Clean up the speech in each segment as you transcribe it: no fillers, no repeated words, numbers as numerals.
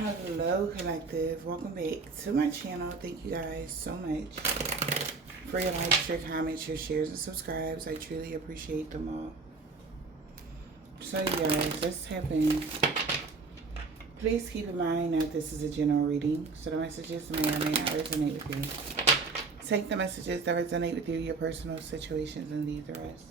Hello collective, welcome back to my channel. Thank you guys so much for your likes, your comments, your shares, and subscribes. I truly appreciate them all. So you guys, let's happen. Please keep in mind that this is a general reading, so the messages may or may not resonate with you. Take the messages that resonate with you, your personal situations, and leave the rest.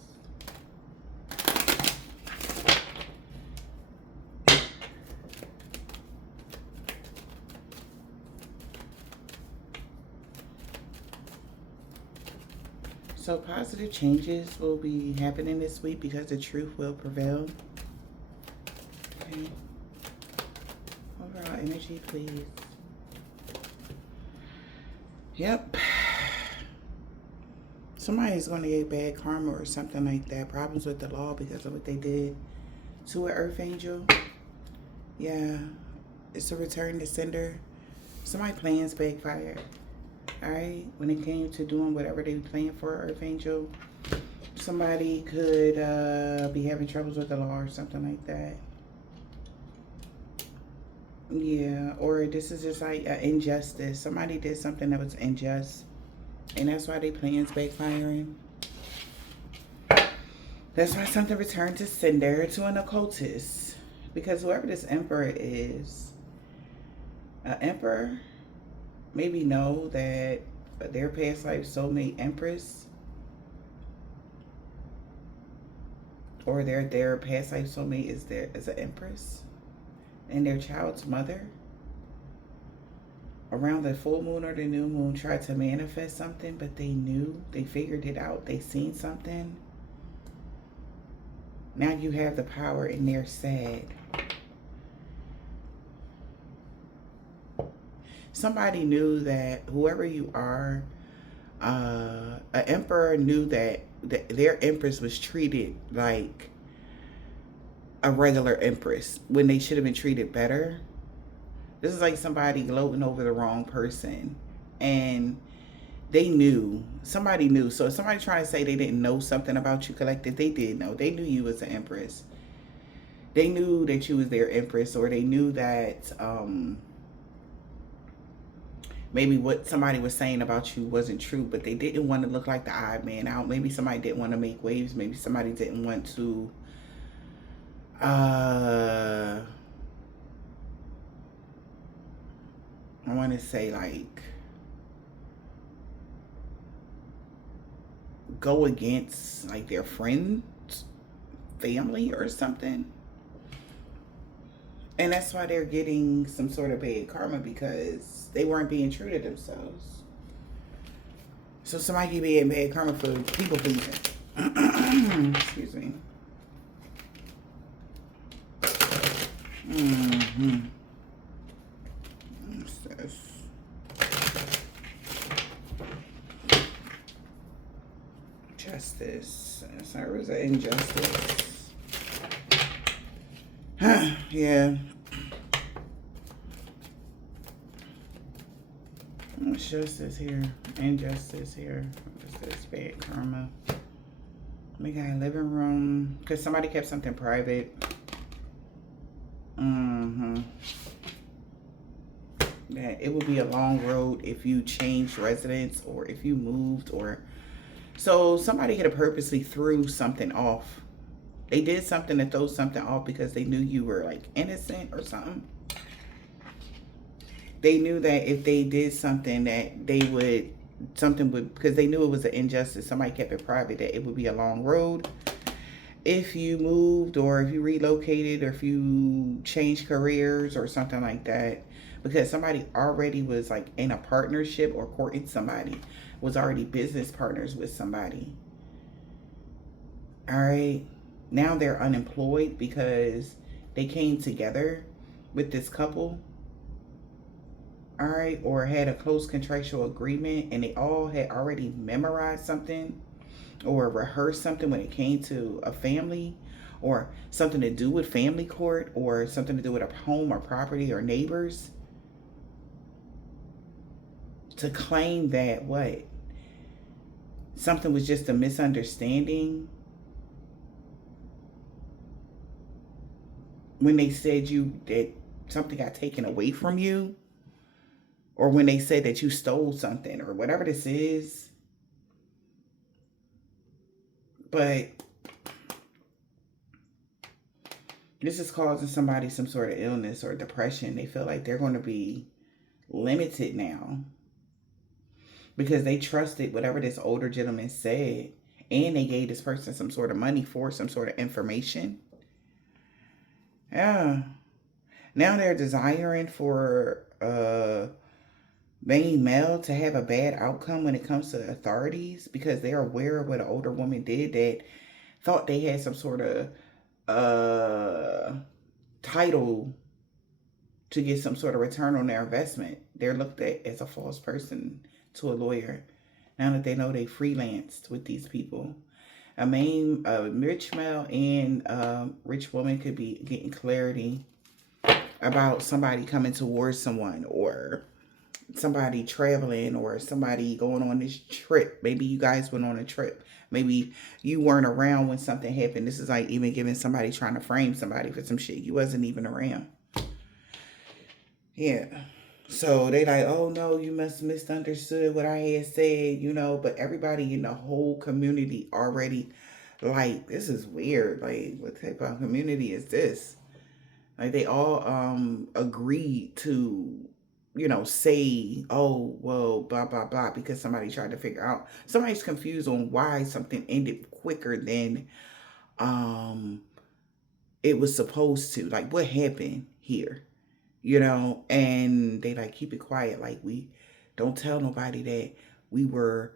So positive changes will be happening this week because the truth will prevail. Okay. Overall energy, please. Yep. Somebody's going to get bad karma or something like that. Problems with the law because of what they did to an earth angel. Yeah. It's a return to sender. Somebody's plans backfired. Alright, when it came to doing whatever they were playing for Earth Angel, somebody could be having troubles with the law or something like that. Yeah, or this is just like an injustice. Somebody did something that was unjust, and that's why they plans backfiring. That's why something returned to sender to an occultist. Because whoever this emperor is, an emperor, maybe know that their past life soulmate empress, or their past life soulmate is an empress, and their child's mother around the full moon or the new moon tried to manifest something, but they figured it out, they seen something. Now you have the power and they're sad. Somebody knew that whoever you are, an emperor knew that their empress was treated like a regular empress when they should have been treated better. This is like somebody gloating over the wrong person. And they knew. Somebody knew. So if somebody trying to say they didn't know something about you, collective, they did know. They knew you was an empress. They knew that you was their empress, or they knew that maybe what somebody was saying about you wasn't true, but they didn't want to look like the odd man out. Maybe somebody didn't want to make waves. Maybe somebody didn't want to I want to say like go against like their friends, family or something. And that's why they're getting some sort of bad karma, because they weren't being true to themselves. So somebody could be in bad karma for people pleasing. Excuse me. What's this? Justice. There was an injustice. Yeah. What's justice here? Injustice here. What's this? Bad karma. We got a living room. Because somebody kept something private. That it would be a long road if you changed residence, or if you moved, or... So somebody could have purposely threw something off. They did something to throw something off because they knew you were like innocent or something. They knew that if they did something that because they knew it was an injustice. Somebody kept it private, that it would be a long road if you moved, or if you relocated, or if you changed careers or something like that. Because somebody already was like in a partnership or courting somebody, was already business partners with somebody. All right. Now they're unemployed because they came together with this couple. All right. Or had a close contractual agreement, and they all had already memorized something or rehearsed something when it came to a family, or something to do with family court, or something to do with a home or property or neighbors. To claim that what? Something was just a misunderstanding. When they said that something got taken away from you, or when they said that you stole something, or whatever this is. But this is causing somebody some sort of illness or depression. They feel like they're going to be limited now because they trusted whatever this older gentleman said, and they gave this person some sort of money for some sort of information. Yeah. Now they're desiring for main male to have a bad outcome when it comes to authorities because they're aware of what an older woman did that thought they had some sort of title to get some sort of return on their investment. They're looked at as a false person to a lawyer now that they know they freelanced with these people. A rich male and rich woman could be getting clarity about somebody coming towards someone, or somebody traveling, or somebody going on this trip. Maybe you guys went on a trip. Maybe you weren't around when something happened. This is like even giving somebody trying to frame somebody for some shit. You wasn't even around. Yeah. So they like, oh no, you must have misunderstood what I had said, you know, but everybody in the whole community already like, this is weird. Like, what type of community is this? Like, they all agreed to, you know, say, oh, well, blah, blah, blah, because somebody tried to figure out. Somebody's confused on why something ended quicker than it was supposed to. Like, what happened here? You know, and they like keep it quiet. Like, we don't tell nobody that we were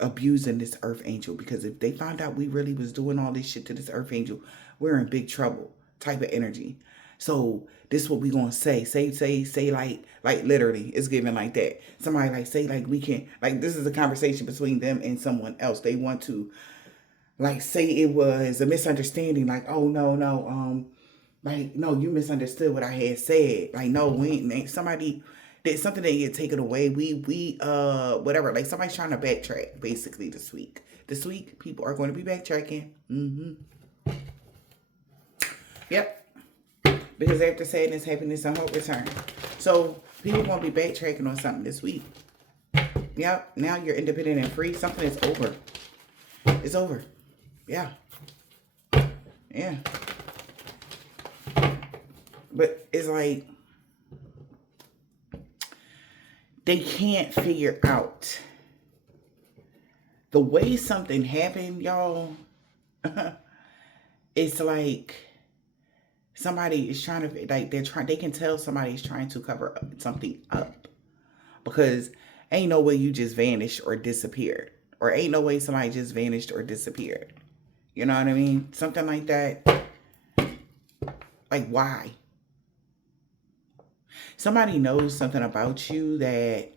abusing this earth angel, because if they found out we really was doing all this shit to this earth angel, we're in big trouble type of energy. So this is what we gonna say like literally it's given like that. Somebody like say like we can, like, this is a conversation between them and someone else. They want to like say it was a misunderstanding, like, oh no, like, no, you misunderstood what I had said. Like, no, we ain't somebody did something that get taken away. We whatever. Like, somebody's trying to backtrack basically this week. This week people are going to be backtracking. Yep. Because after sadness, happiness, and hope return. So people won't be backtracking on something this week. Yep. Now you're independent and free. Something is over. It's over. Yeah. Yeah. But it's like they can't figure out the way something happened, y'all. It's like somebody is trying to, like, they can tell somebody's trying to cover something up, because ain't no way you just vanished or disappeared, or ain't no way somebody just vanished or disappeared. You know what I mean? Something like that. Like, why? Somebody knows something about you that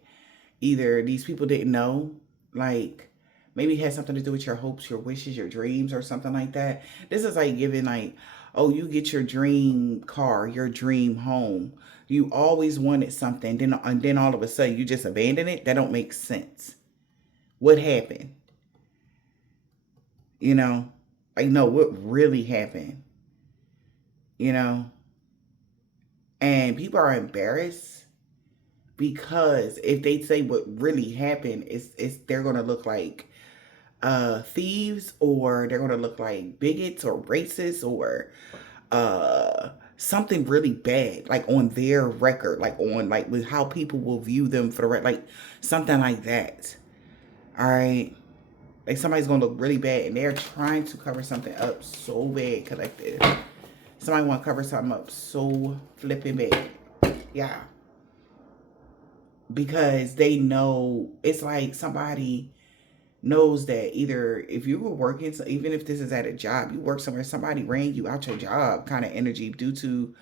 either these people didn't know, like maybe it has something to do with your hopes, your wishes, your dreams, or something like that. This is like giving like, oh, you get your dream car, your dream home. You always wanted something, and then all of a sudden you just abandon it. That don't make sense. What happened? You know, like, no, what really happened? You know? And people are embarrassed because if they say what really happened, it's they're gonna look like thieves, or they're gonna look like bigots or racists, or something really bad, like on their record, like on like with how people will view them for the like something like that. All right, like somebody's gonna look really bad, and they're trying to cover something up so bad, collective. Somebody want to cover something up so flipping bad. Yeah. Because they know, it's like somebody knows that either if you were working, so even if this is at a job, you work somewhere, somebody ran you out your job kind of energy due to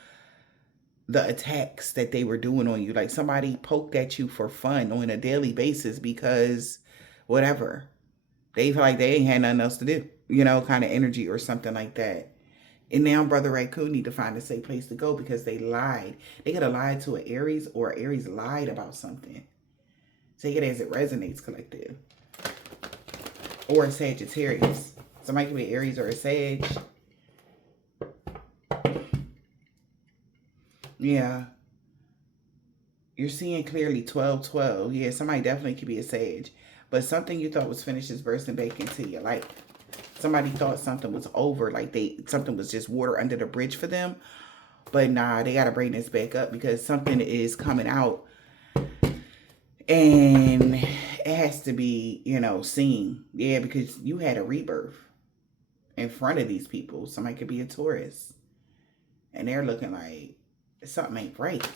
the attacks that they were doing on you. Like somebody poked at you for fun on a daily basis because whatever. They feel like they ain't had nothing else to do, you know, kind of energy or something like that. And now Brother Raccoon need to find a safe place to go because they lied. They could have lied to an Aries, or Aries lied about something. Take it as it resonates, collective. Or a Sagittarius. Somebody can be Aries or a Sag. Yeah. You're seeing clearly 12-12. Yeah, somebody definitely could be a sage. But something you thought was finished is bursting back into your life. Somebody thought something was over, like something was just water under the bridge for them. But nah, they gotta bring this back up because something is coming out and it has to be, seen. Yeah, because you had a rebirth in front of these people. Somebody could be a Taurus. And they're looking like something ain't right.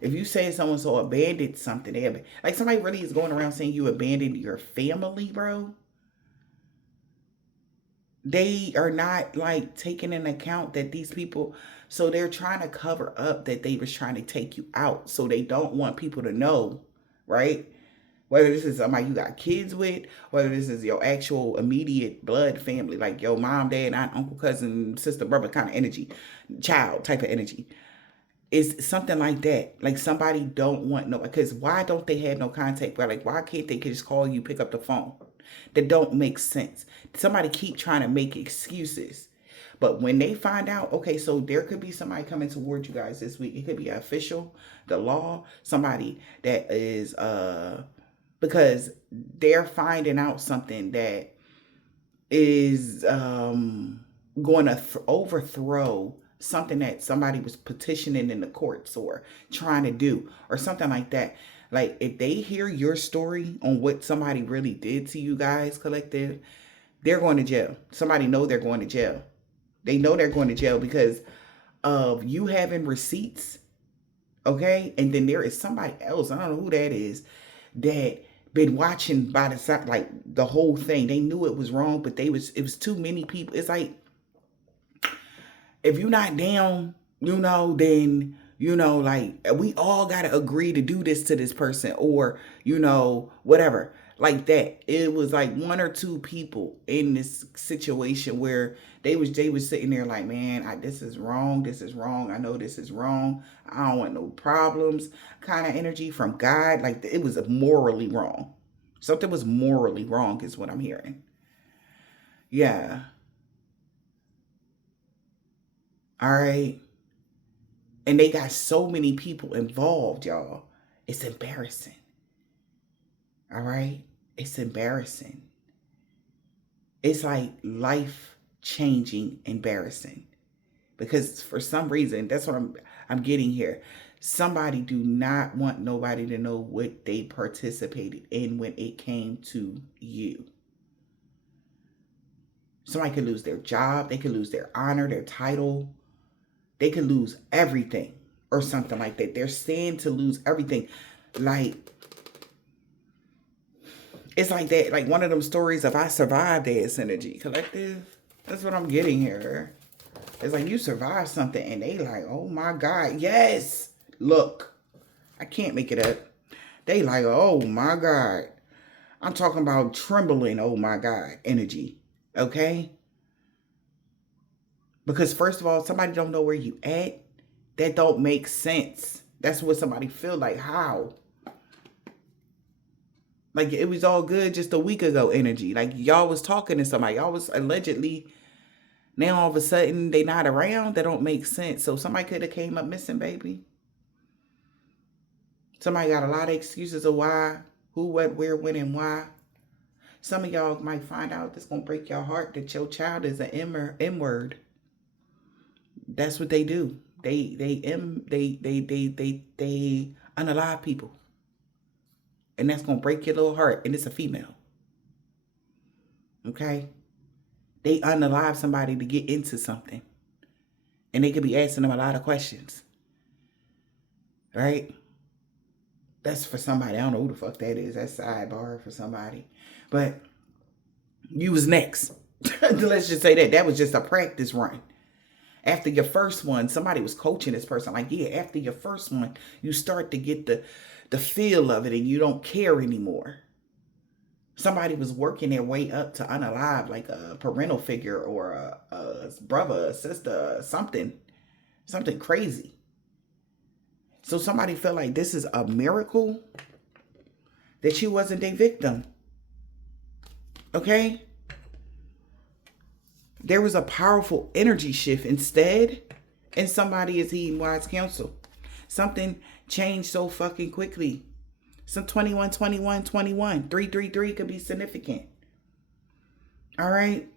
If you say someone so abandoned something, like somebody really is going around saying you abandoned your family, bro. They are not like taking into account that these people, so they're trying to cover up that they was trying to take you out. So they don't want people to know, right? Whether this is somebody you got kids with, whether this is your actual immediate blood family, like your mom, dad, aunt, uncle, cousin, sister, brother kind of energy, child type of energy. It's something like that. Like somebody don't want no, because why don't they have no contact? Like why can't they just call you, pick up the phone? That don't make sense. Somebody keep trying to make excuses. But when they find out, okay, so there could be somebody coming toward you guys this week. It could be an official, the law, somebody that is because they're finding out something that is going to overthrow something that somebody was petitioning in the courts or trying to do or something like that. Like if they hear your story on what somebody really did to you guys, collective, they're going to jail. Somebody know they're going to jail. They know they're going to jail because of you having receipts. Okay. And then there is somebody else, I don't know who that is, that been watching by the side, like the whole thing. They knew it was wrong, but it was too many people. It's like, if you're not down, then, like we all got to agree to do this to this person or, whatever like that. It was like one or two people in this situation where they was sitting there like, man, this is wrong. This is wrong. I know this is wrong. I don't want no problems kind of energy from God. Like it was morally wrong. Something was morally wrong is what I'm hearing. Yeah. All right. And they got so many people involved, y'all. It's embarrassing. All right? It's embarrassing. It's like life-changing embarrassing. Because for some reason, that's what I'm getting here. Somebody do not want nobody to know what they participated in when it came to you. Somebody could lose their job, they could lose their honor, their title, they could lose everything or something like that. They're saying to lose everything. Like, it's like that, like one of them stories of I survived ass energy, collective. That's what I'm getting here. It's like you survived something and they like, oh my God, yes. Look, I can't make it up. They like, oh my God. I'm talking about trembling, oh my God, energy. Okay? Because first of all, somebody don't know where you at. That don't make sense. That's what somebody feel like. How? Like it was all good just a week ago energy. Like y'all was talking to somebody. Y'all was allegedly, now all of a sudden they not around. That don't make sense. So somebody could have came up missing, baby. Somebody got a lot of excuses of why, who, what, where, when, and why. Some of y'all might find out that's gonna break your heart that your child is an M-word. That's what they do. They unalive people. And that's gonna break your little heart. And it's a female. Okay? They unalive somebody to get into something. And they could be asking them a lot of questions. Right? That's for somebody. I don't know who the fuck that is. That's sidebar for somebody. But you was next. Let's just say that. That was just a practice run. After your first one, somebody was coaching this person. Like, yeah, after your first one, you start to get the feel of it and you don't care anymore. Somebody was working their way up to unalive, like a parental figure or a brother, a sister, something crazy. So somebody felt like this is a miracle that you wasn't a victim. Okay? There was a powerful energy shift. Instead, And somebody is heeding wise counsel. Something changed so fucking quickly. Some 21, 21, 21. 333 could be significant. All right.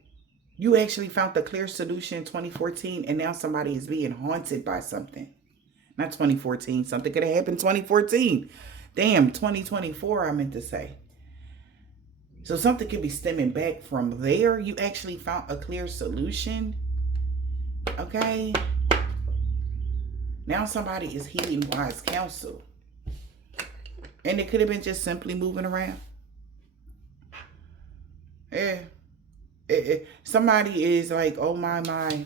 You actually found the clear solution in 2014, and now somebody is being haunted by something. Not 2014. Something could have happened 2014. Damn, 2024, I meant to say. So something could be stemming back from there. You actually found a clear solution. Okay. Now somebody is heeding wise counsel. And it could have been just simply moving around. Yeah. Somebody is like, oh my.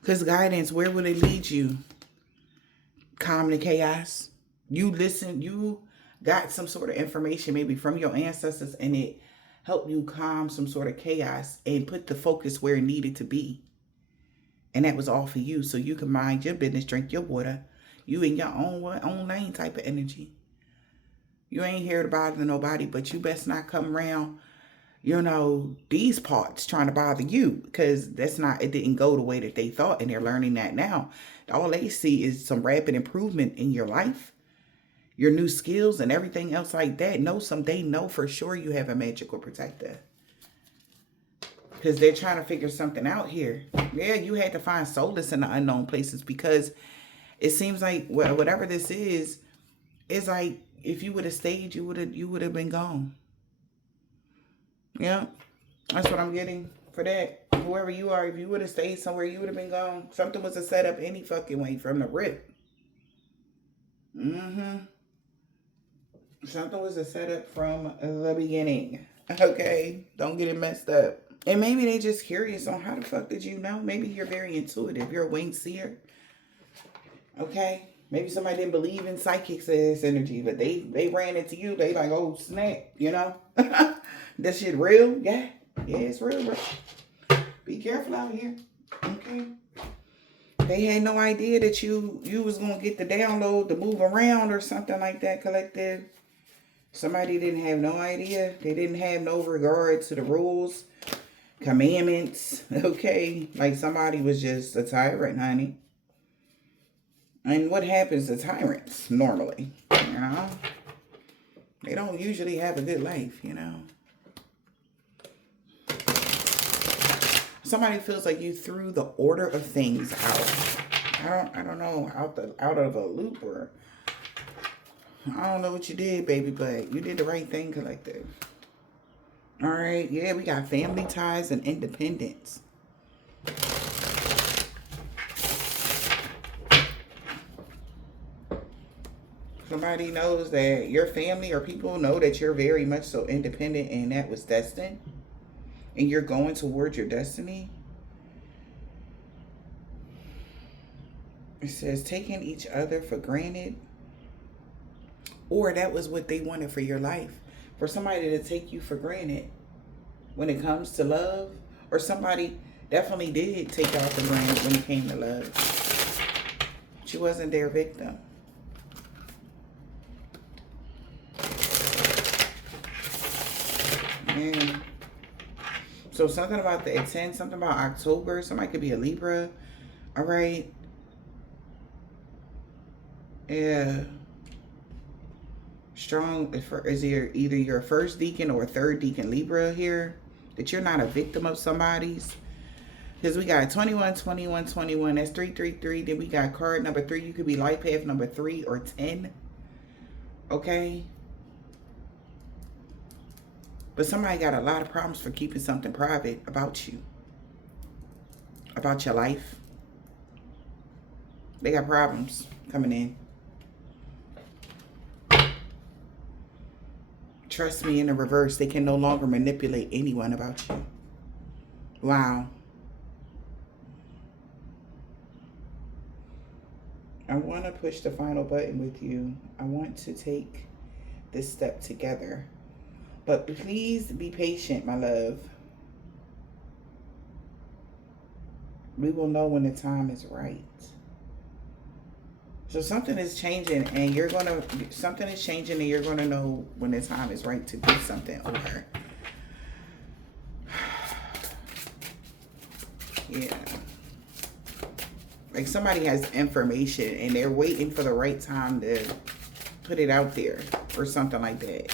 Because guidance, where will it lead you? Calm the chaos. You listen, you got some sort of information maybe from your ancestors, and it helped you calm some sort of chaos and put the focus where it needed to be. And that was all for you. So you can mind your business, drink your water. You in your own lane type of energy. You ain't here to bother nobody, but you best not come around, these parts trying to bother you, because it didn't go the way that they thought, and they're learning that now. All they see is some rapid improvement in your life, your new skills and everything else like that. They know for sure you have a magical protector, because they're trying to figure something out here. Yeah, you had to find solace in the unknown places, because it seems like whatever this is like, if you would have stayed, you would have been gone. Yeah, that's what I'm getting for that. Whoever you are, if you would have stayed somewhere, you would have been gone. Something was a setup any fucking way from the rip. Something was a setup from the beginning. Okay, don't get it messed up. And maybe they just curious on how the fuck did you know? Maybe you're very intuitive. You're a winged seer. Okay? Maybe somebody didn't believe in psychics as energy, but they ran into you. They like, oh, snap, This shit real? Yeah. Yeah, it's real, bro. Be careful out here. Okay? They had no idea that you was going to get the download to move around or something like that, collective. Somebody didn't have no idea. They didn't have no regard to the rules, commandments, okay? Like somebody was just a tyrant, honey. And what happens to tyrants normally, They don't usually have a good life, Somebody feels like you threw the order of things out. I don't know, out of a loop, or I don't know what you did, baby, but you did the right thing, collective. All right, yeah, we got family ties and independence. Somebody knows that your family or people know that you're very much so independent, and that was destined. And you're going towards your destiny. It says taking each other for granted. Or that was what they wanted for your life. For somebody to take you for granted when it comes to love. Or somebody definitely did take y'all for granted when it came to love. She wasn't their victim. Man. So something about the 10, something about October. Somebody could be a Libra. All right. Yeah. Strong is either your first deacon or third deacon Libra here. That you're not a victim of somebody's. Because we got 21, 21, 21. That's 333. Then we got card number 3. You could be life path number 3 or 10. Okay. But somebody got a lot of problems for keeping something private about you. About your life. They got problems coming in. Trust me, in the reverse, they can no longer manipulate anyone about you. Wow. I want to push the final button with you. I want to take this step together. But please be patient, my love. We will know when the time is right. So something is changing, and you're going to know when the time is right to do something over. Yeah. Like somebody has information and they're waiting for the right time to put it out there or something like that.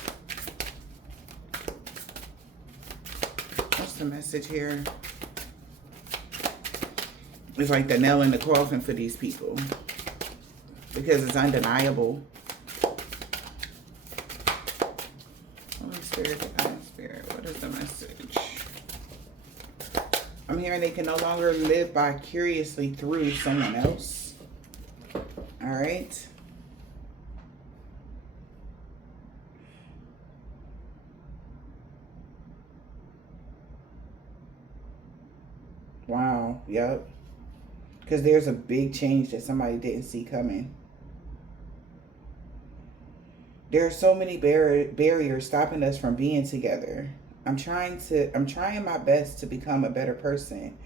What's the message here? It's like the nail in the coffin for these people because it's undeniable. Holy Spirit, Divine Spirit, what is the message? I'm hearing they can no longer live vicariously through someone else. All right. Wow. Yep. Because there's a big change that somebody didn't see coming. There are so many barriers stopping us from being together. I'm trying my best to become a better person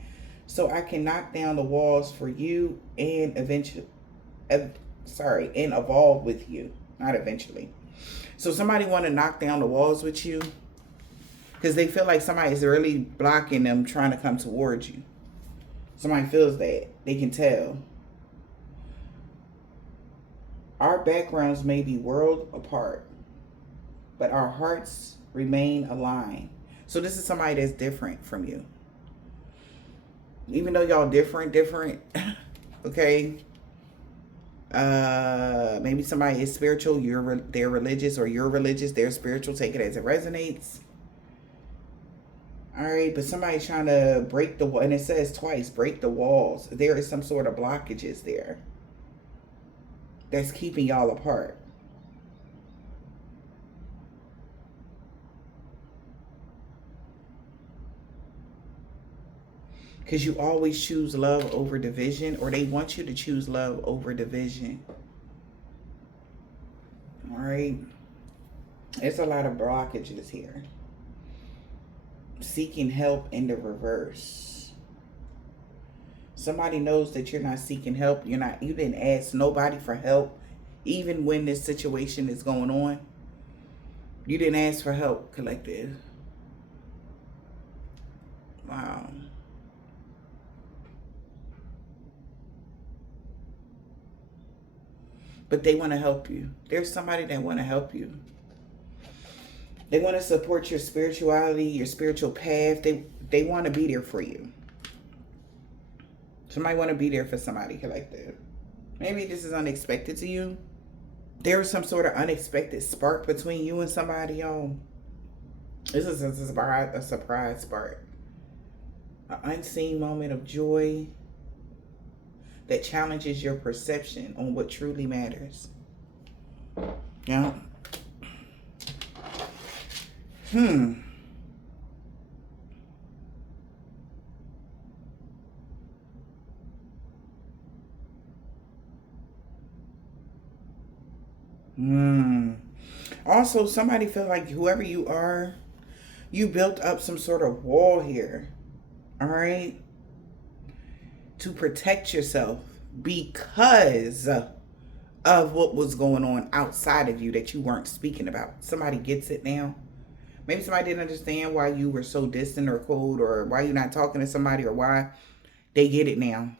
so I can knock down the walls for you and eventually, and evolve with you. Not eventually. So somebody want to knock down the walls with you because they feel like somebody's really blocking them trying to come towards you. Somebody feels that. They can tell. Our backgrounds may be world apart, but our hearts remain aligned. So this is somebody that's different from you. Even though y'all different, okay? Maybe somebody is spiritual, they're religious, or you're religious, they're spiritual. Take it as it resonates. All right, but somebody's trying to break the wall, and it says twice, break the walls. There is some sort of blockages there that's keeping y'all apart. Because you always choose love over division, or they want you to choose love over division. All right. There's a lot of blockages here. Seeking help in the reverse. Somebody knows that you're not seeking help. You didn't ask nobody for help, even when this situation is going on. You didn't ask for help, collective. Wow. But they want to help you. There's somebody that want to help you. They want to support your spirituality, your spiritual path. They want to be there for you. Somebody want to be there for somebody collective. Maybe this is unexpected to you. There was some sort of unexpected spark between you and somebody, y'all. This is a surprise spark. An unseen moment of joy that challenges your perception on what truly matters. Yeah. Also, somebody feel like whoever you are, you built up some sort of wall here. All right? To protect yourself because of what was going on outside of you that you weren't speaking about. Somebody gets it now. Maybe somebody didn't understand why you were so distant or cold, or why you're not talking to somebody, or why. They get it now.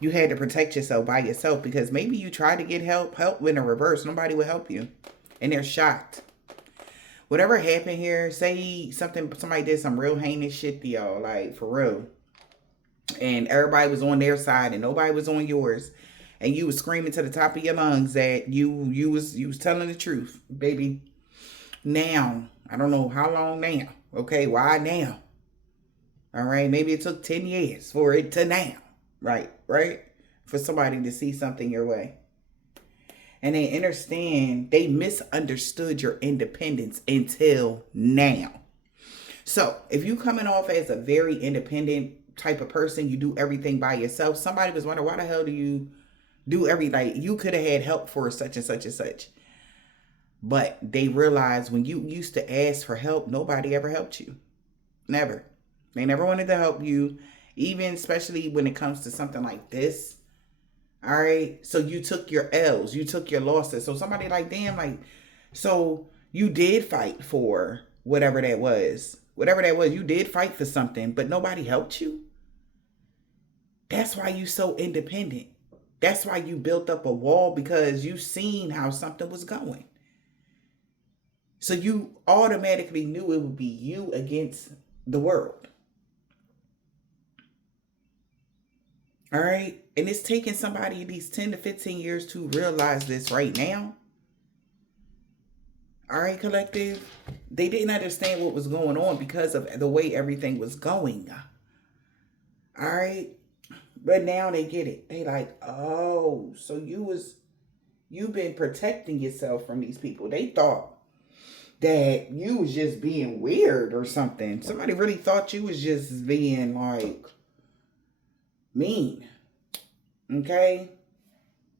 You had to protect yourself by yourself because maybe you tried to get help in the reverse. Nobody would help you. And they're shocked. Whatever happened here, say somebody did some real heinous shit to y'all, like for real. And everybody was on their side and nobody was on yours. And you was screaming to the top of your lungs that you was telling the truth, baby. Now, I don't know how long now. Okay, why now? All right, maybe it took 10 years for it to now. Right? For somebody to see something your way. And they misunderstood your independence until now. So, if you coming off as a very independent type of person, you do everything by yourself, somebody was wondering, why the hell do you do everything? You could have had help for such and such and such. But they realized when you used to ask for help, nobody ever helped you. Never. They never wanted to help you, even especially when it comes to something like this. All right. So you took your L's, you took your losses. So somebody like, damn, like, so you did fight for whatever that was. Whatever that was, you did fight for something, but nobody helped you. That's why you so independent. That's why you built up a wall, because you seen how something was going. So you automatically knew it would be you against the world. All right. And it's taking somebody these 10 to 15 years to realize this right now. All right, collective. They didn't understand what was going on because of the way everything was going. All right. But now they get it. They like, oh, so you've been protecting yourself from these people. They thought that you was just being weird or something. Somebody really thought you was just being like mean. Okay?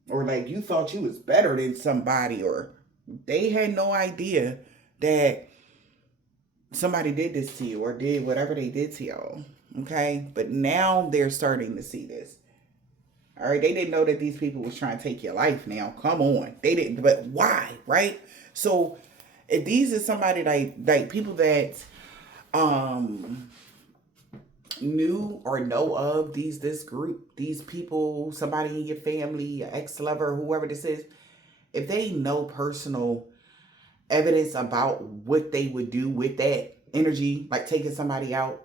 Or like you thought you was better than somebody, or they had no idea that somebody did this to you or did whatever they did to y'all. Okay? But now they're starting to see this. All right? They didn't know that these people was trying to take your life now. Come on. They didn't. But why? Right? So if these are somebody like people that knew or know of this group, these people, somebody in your family, ex-lover, whoever this is, if they know personal evidence about what they would do with that energy, like taking somebody out,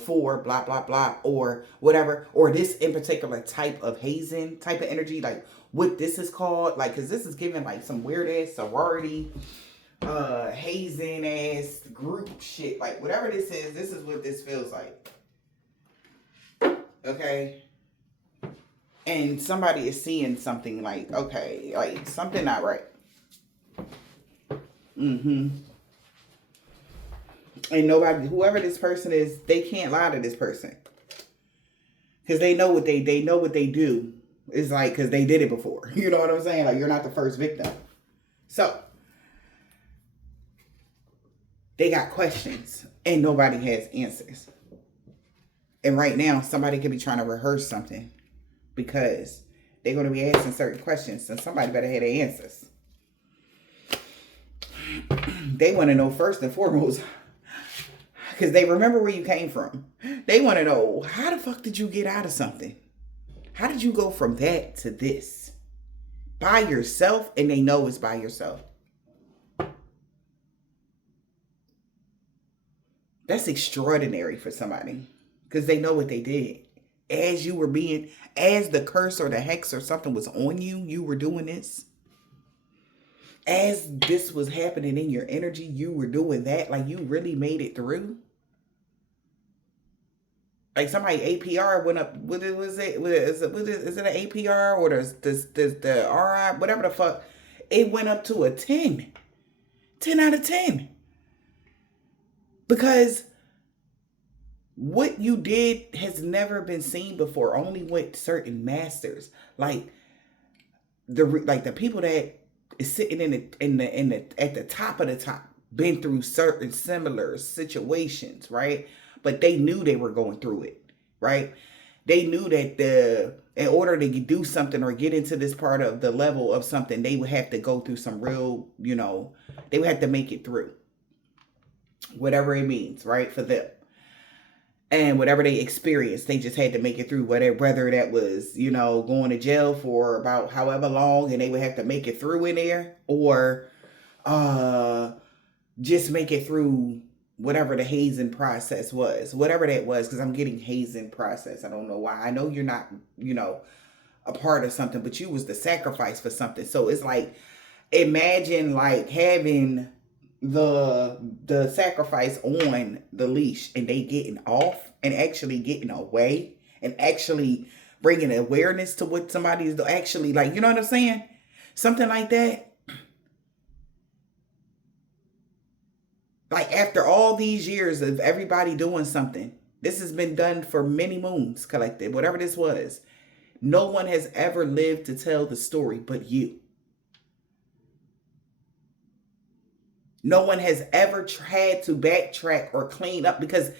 for blah, blah, blah, or whatever, or this in particular type of hazing type of energy, like what this is called, like, because this is giving like some weird ass sorority, hazing ass group shit, like whatever this is what this feels like. Okay. And somebody is seeing something like, okay, like something not right. And nobody, whoever this person is, they can't lie to this person. Because they know what they do. It's like, because they did it before. You know what I'm saying? Like, you're not the first victim. So, they got questions and nobody has answers. And right now, somebody could be trying to rehearse something because they're going to be asking certain questions and somebody better have their answers. They want to know first and foremost, because they remember where you came from. They want to know, how the fuck did you get out of something? How did you go from that to this? By yourself, and they know it's by yourself. That's extraordinary for somebody. Because they know what they did. As the curse or the hex or something was on you, you were doing this. As this was happening in your energy, you were doing that. Like, you really made it through. Like, somebody APR went up. What was it? Is it an APR or the RI? Whatever the fuck. It went up to a 10. 10 out of 10. Because what you did has never been seen before, only with certain masters. Like the people that is sitting at the top of the top, been through certain similar situations, right? But they knew they were going through it, right? They knew that in order to do something or get into this part of the level of something, they would have to go through some real, they would have to make it through. Whatever it means, right? For them. And whatever they experienced, they just had to make it through, whether that was, going to jail for about however long and they would have to make it through in there, or just make it through whatever the hazing process was, whatever that was, because I'm getting hazing process. I don't know why. I know you're not, a part of something, but you was the sacrifice for something. So it's like, imagine like having the sacrifice on the leash and they getting off and actually getting away and actually bringing awareness to what somebody is actually, like, you know what I'm saying? Something like that. Like, after all these years of everybody doing something, this has been done for many moons, collective, whatever this was. No one has ever lived to tell the story but you. No one has ever had to backtrack or clean up, because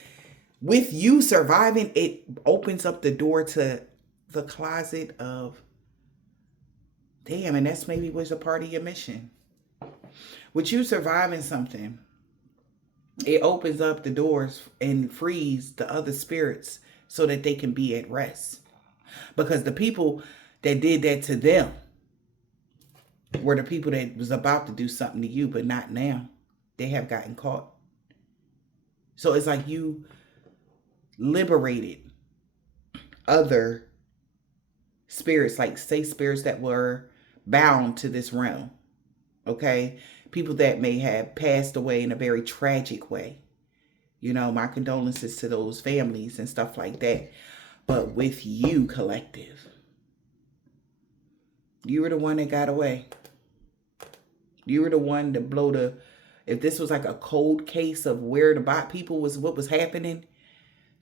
with you surviving, it opens up the door to the closet of, damn, and that's maybe was a part of your mission. With you surviving something, it opens up the doors and frees the other spirits so that they can be at rest. Because the people that did that to them were the people that was about to do something to you, but not now. They have gotten caught. So it's like you liberated other spirits, like say spirits that were bound to this realm. Okay? People that may have passed away in a very tragic way. You know, my condolences to those families and stuff like that. But with you, collective, you were the one that got away. You were the one to blow the, if this was like a cold case of where the bot people was, what was happening,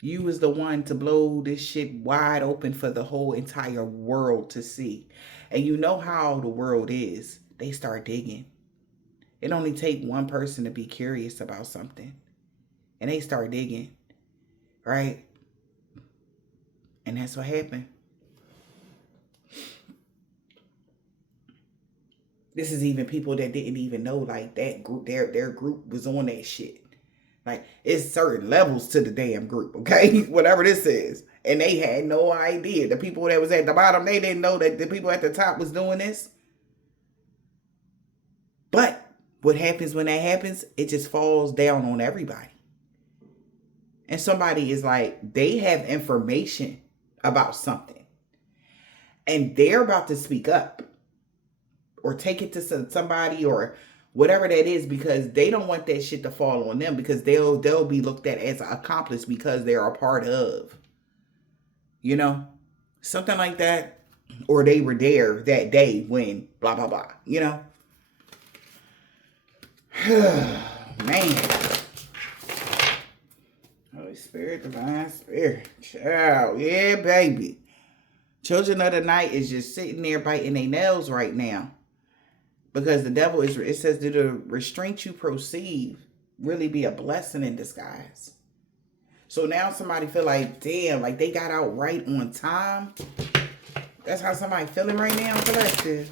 you was the one to blow this shit wide open for the whole entire world to see. And you know how the world is. They start digging. It only take one person to be curious about something. And they start digging. Right? And that's what happened. This is even people that didn't even know, like, that group, their group was on that shit. Like, it's certain levels to the damn group, okay? Whatever this is. And they had no idea. The people that was at the bottom, they didn't know that the people at the top was doing this. But what happens when that happens, it just falls down on everybody. And somebody is like, they have information about something. And they're about to speak up. Or take it to somebody or whatever that is, because they don't want that shit to fall on them, because they'll be looked at as an accomplice because they're a part of, you know, something like that. Or they were there that day when blah, blah, blah, you know. Man. Holy Spirit, divine spirit. Child. Yeah, baby. Children of the night is just sitting there biting their nails right now. Because the devil is, it says, do the restraint you perceive really be a blessing in disguise? So now somebody feel like, damn, like they got out right on time. That's how somebody feeling right now, collective.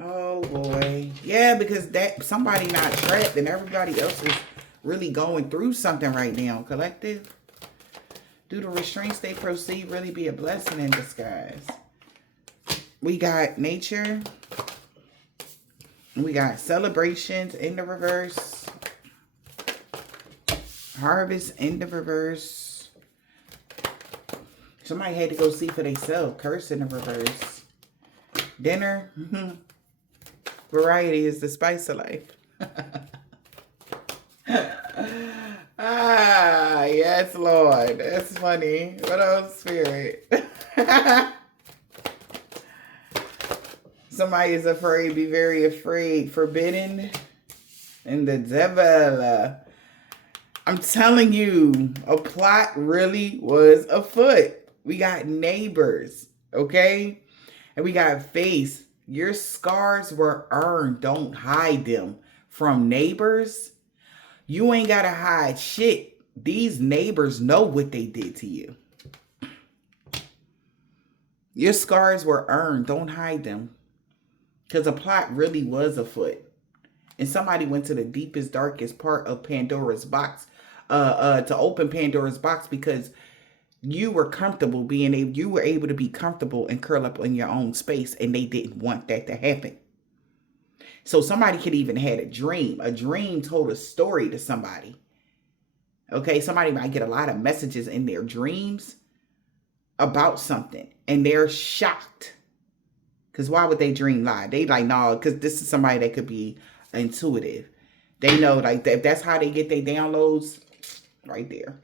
Oh boy. Yeah, because that somebody not trapped and everybody else is really going through something right now, collective. Do the restraints they perceive really be a blessing in disguise? We got nature. We got celebrations in the reverse. Harvest in the reverse. Somebody had to go see for themselves. Curse in the reverse. Dinner. Variety is the spice of life. Ah, yes, Lord. That's funny. What else, Spirit? Somebody is afraid, be very afraid. Forbidden. And the devil. I'm telling you, a plot really was afoot. We got neighbors, okay? And we got face. Your scars were earned. Don't hide them from neighbors. You ain't got to hide shit. These neighbors know what they did to you. Your scars were earned. Don't hide them. Because a plot really was afoot. And somebody went to the deepest, darkest part of Pandora's box to open Pandora's box, because you were comfortable being able, you were able to be comfortable and curl up in your own space, and they didn't want that to happen. So somebody could even had a dream. A dream told a story to somebody. Okay, somebody might get a lot of messages in their dreams about something, and they're shocked. Because why would they dream lie? They like, no, because this is somebody that could be intuitive. They know, like, if that's how they get their downloads, right there.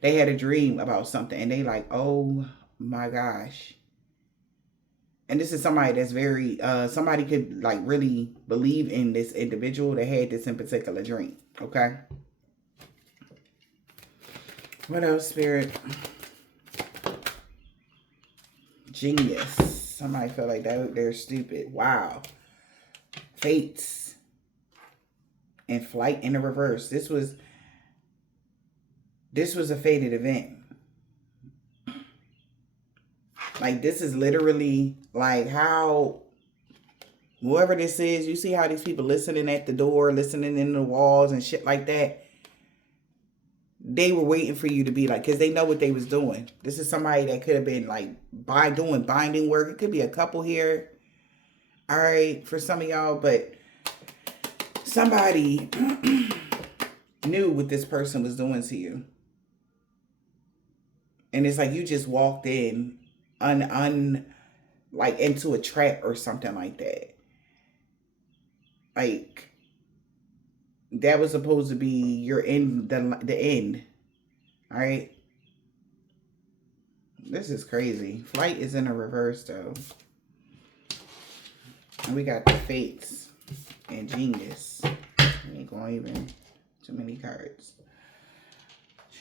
They had a dream about something, and they like, oh my gosh. And this is somebody that's very, somebody could like really believe in this individual that had this in particular dream. Okay. What else, Spirit? Genius. Somebody felt like they're stupid. Wow. Fates. And flight in the reverse. This was a fated event. Like, this is literally like how, whoever this is, you see how these people listening at the door, listening in the walls and shit like that. they were waiting for you to be like, because they know what they was doing. This is somebody that could have been like doing binding work. It could be a couple here. All right, for some of y'all, but somebody knew what this person was doing to you. And it's like you just walked in like into a trap or something like that. Like that was supposed to be your end, the end. All right. This is crazy. Flight is in a reverse though. And we got the fates and genius. We ain't going even too many cards.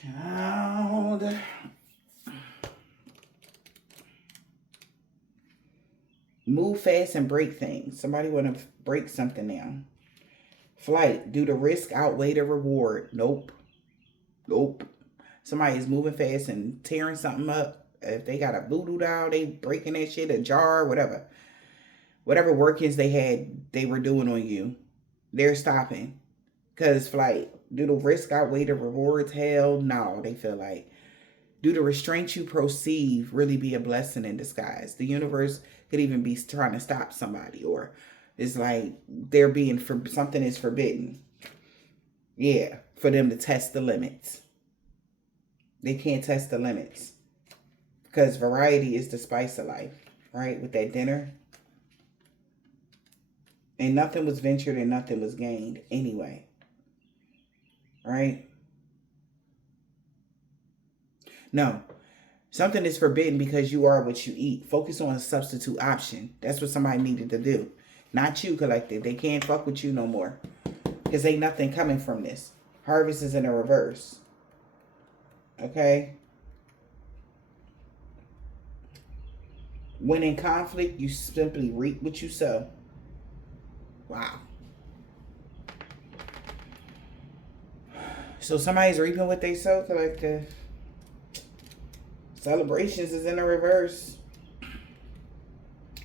Child. Move fast and break things. Somebody want to break something now. Flight. Do the risk outweigh the reward? Nope. Nope. Somebody is moving fast and tearing something up. If they got a voodoo doll, they breaking that shit, a jar, whatever. Whatever workings they had, they were doing on you. They're stopping. Because flight. Do the risk outweigh the rewards? Hell no. They feel like. Do the restraints you perceive really be a blessing in disguise? The universe could even be trying to stop somebody, or it's like they're being something is forbidden. Yeah, for them to test the limits. They can't test the limits because variety is the spice of life, right? With that dinner, and nothing was ventured and nothing was gained anyway, right? No. Something is forbidden because you are what you eat. Focus on a substitute option. That's what somebody needed to do. Not you, collective. They can't fuck with you no more. Because ain't nothing coming from this. Harvest is in a reverse. Okay? When in conflict, you simply reap what you sow. Wow. So somebody's reaping what they sow, collective. Celebrations is in the reverse.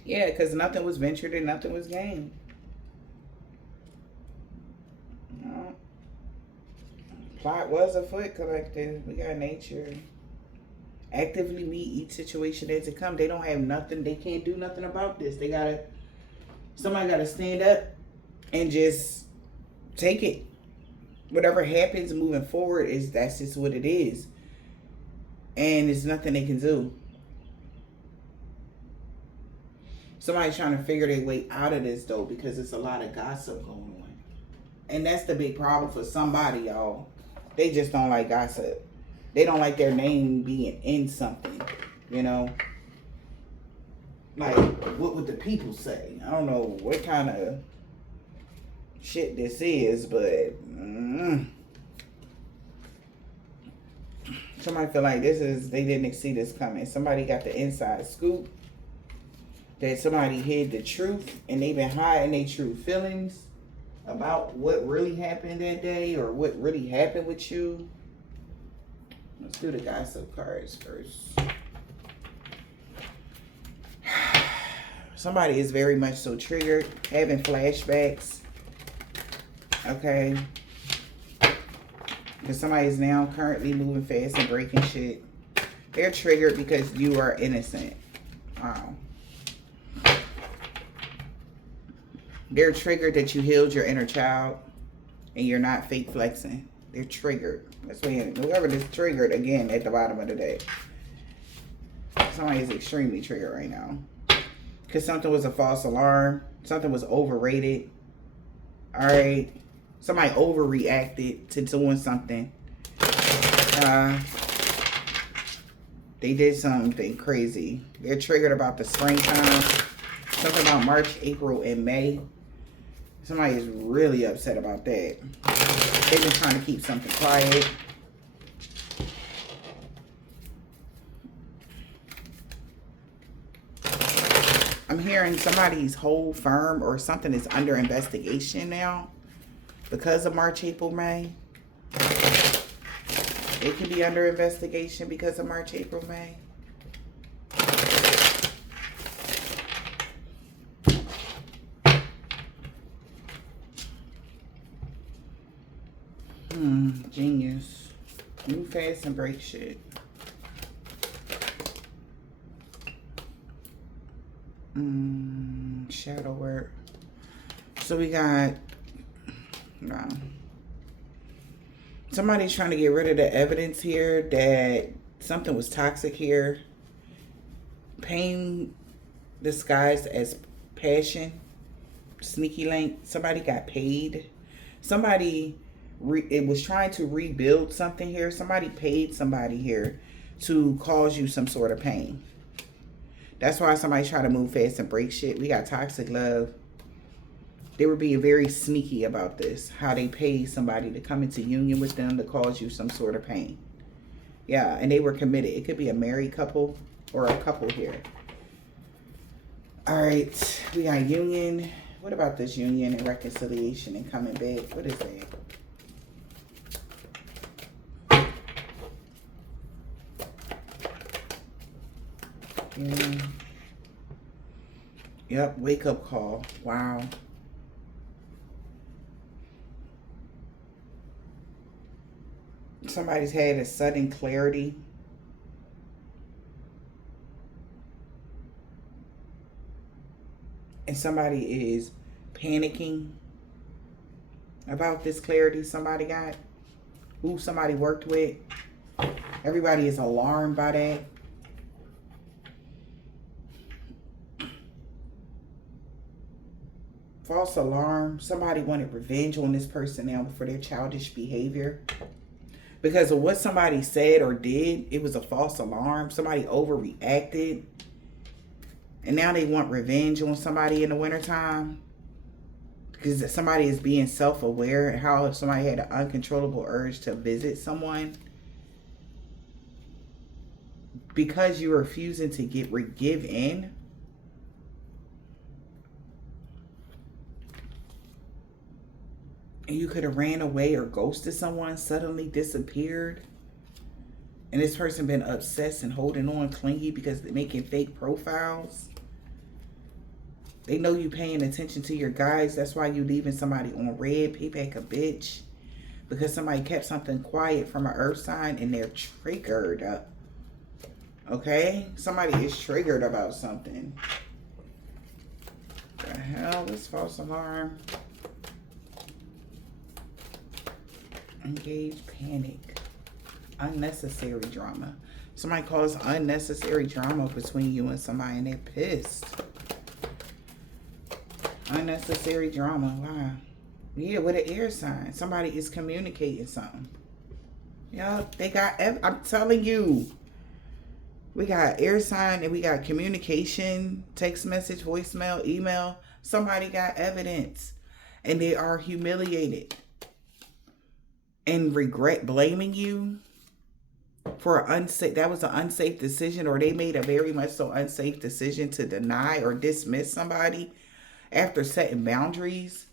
Yeah, because nothing was ventured and nothing was gained. No. Plot was afoot, collective. We got nature. Actively meet each situation as it comes. They don't have nothing. They can't do nothing about this. Somebody gotta stand up and just take it. Whatever happens moving forward, that's just what it is. And there's nothing they can do. Somebody's trying to figure their way out of this, though, because it's a lot of gossip going on. And that's the big problem for somebody, y'all. They just don't like gossip. They don't like their name being in something, you know? Like, what would the people say? I don't know what kind of shit this is, but... Somebody feel like they didn't see this coming. Somebody got the inside scoop that somebody hid the truth and they've been hiding their true feelings about what really happened that day or what really happened with you. Let's do the gossip cards first. Somebody is very much so triggered, having flashbacks. Okay. Because somebody is now currently moving fast and breaking shit. They're triggered because you are innocent. Wow. They're triggered that you healed your inner child and you're not fake flexing. They're triggered. That's why whoever is triggered again at the bottom of the day. Somebody is extremely triggered right now. Because something was a false alarm. Something was overrated. Alright. Somebody overreacted to doing something. They did something crazy. They're triggered about the springtime. Something about March, April, and May. Somebody is really upset about that. They've been trying to keep something quiet. I'm hearing somebody's whole firm or something is under investigation now. Because of March, April, May. It could be under investigation because of March, April, May. Genius. Move fast and break shit. Shadow work. So we got somebody's trying to get rid of the evidence here that something was toxic here. Pain disguised as passion. Sneaky link. Somebody got paid. Somebody it was trying to rebuild something here. Somebody paid somebody here to cause you some sort of pain. That's why somebody try to move fast and break shit. We got toxic love. They were being very sneaky about this. How they paid somebody to come into union with them to cause you some sort of pain. Yeah, and they were committed. It could be a married couple or a couple here. All right, we got union. What about this union and reconciliation and coming back? What is that? Yeah. Yep, wake up call. Wow. Somebody's had a sudden clarity. And somebody is panicking about this clarity somebody got. Who somebody worked with. Everybody is alarmed by that. False alarm. Somebody wanted revenge on this person now for their childish behavior. Because of what somebody said or did, it was a false alarm. Somebody overreacted. And now they want revenge on somebody in the wintertime. Because somebody is being self-aware. How if somebody had an uncontrollable urge to visit someone. Because you're refusing to give in. And you could have ran away or ghosted someone, suddenly disappeared. And this person been obsessed and holding on clingy because they're making fake profiles. They know you paying attention to your guys. That's why you leaving somebody on red. Pay back a bitch. Because somebody kept something quiet from an earth sign and they're triggered. Okay? Somebody is triggered about something. What the hell? This false alarm. Engage, panic, unnecessary drama. Somebody caused unnecessary drama between you and somebody and they're pissed. Unnecessary drama. Wow. Yeah, with an air sign. Somebody is communicating something. Yup, they got, I'm telling you. We got air sign and we got communication, text message, voicemail, email. Somebody got evidence and they are humiliated. And regret blaming you for an unsafe, that was an unsafe decision, or they made a very much so unsafe decision to deny or dismiss somebody after setting boundaries.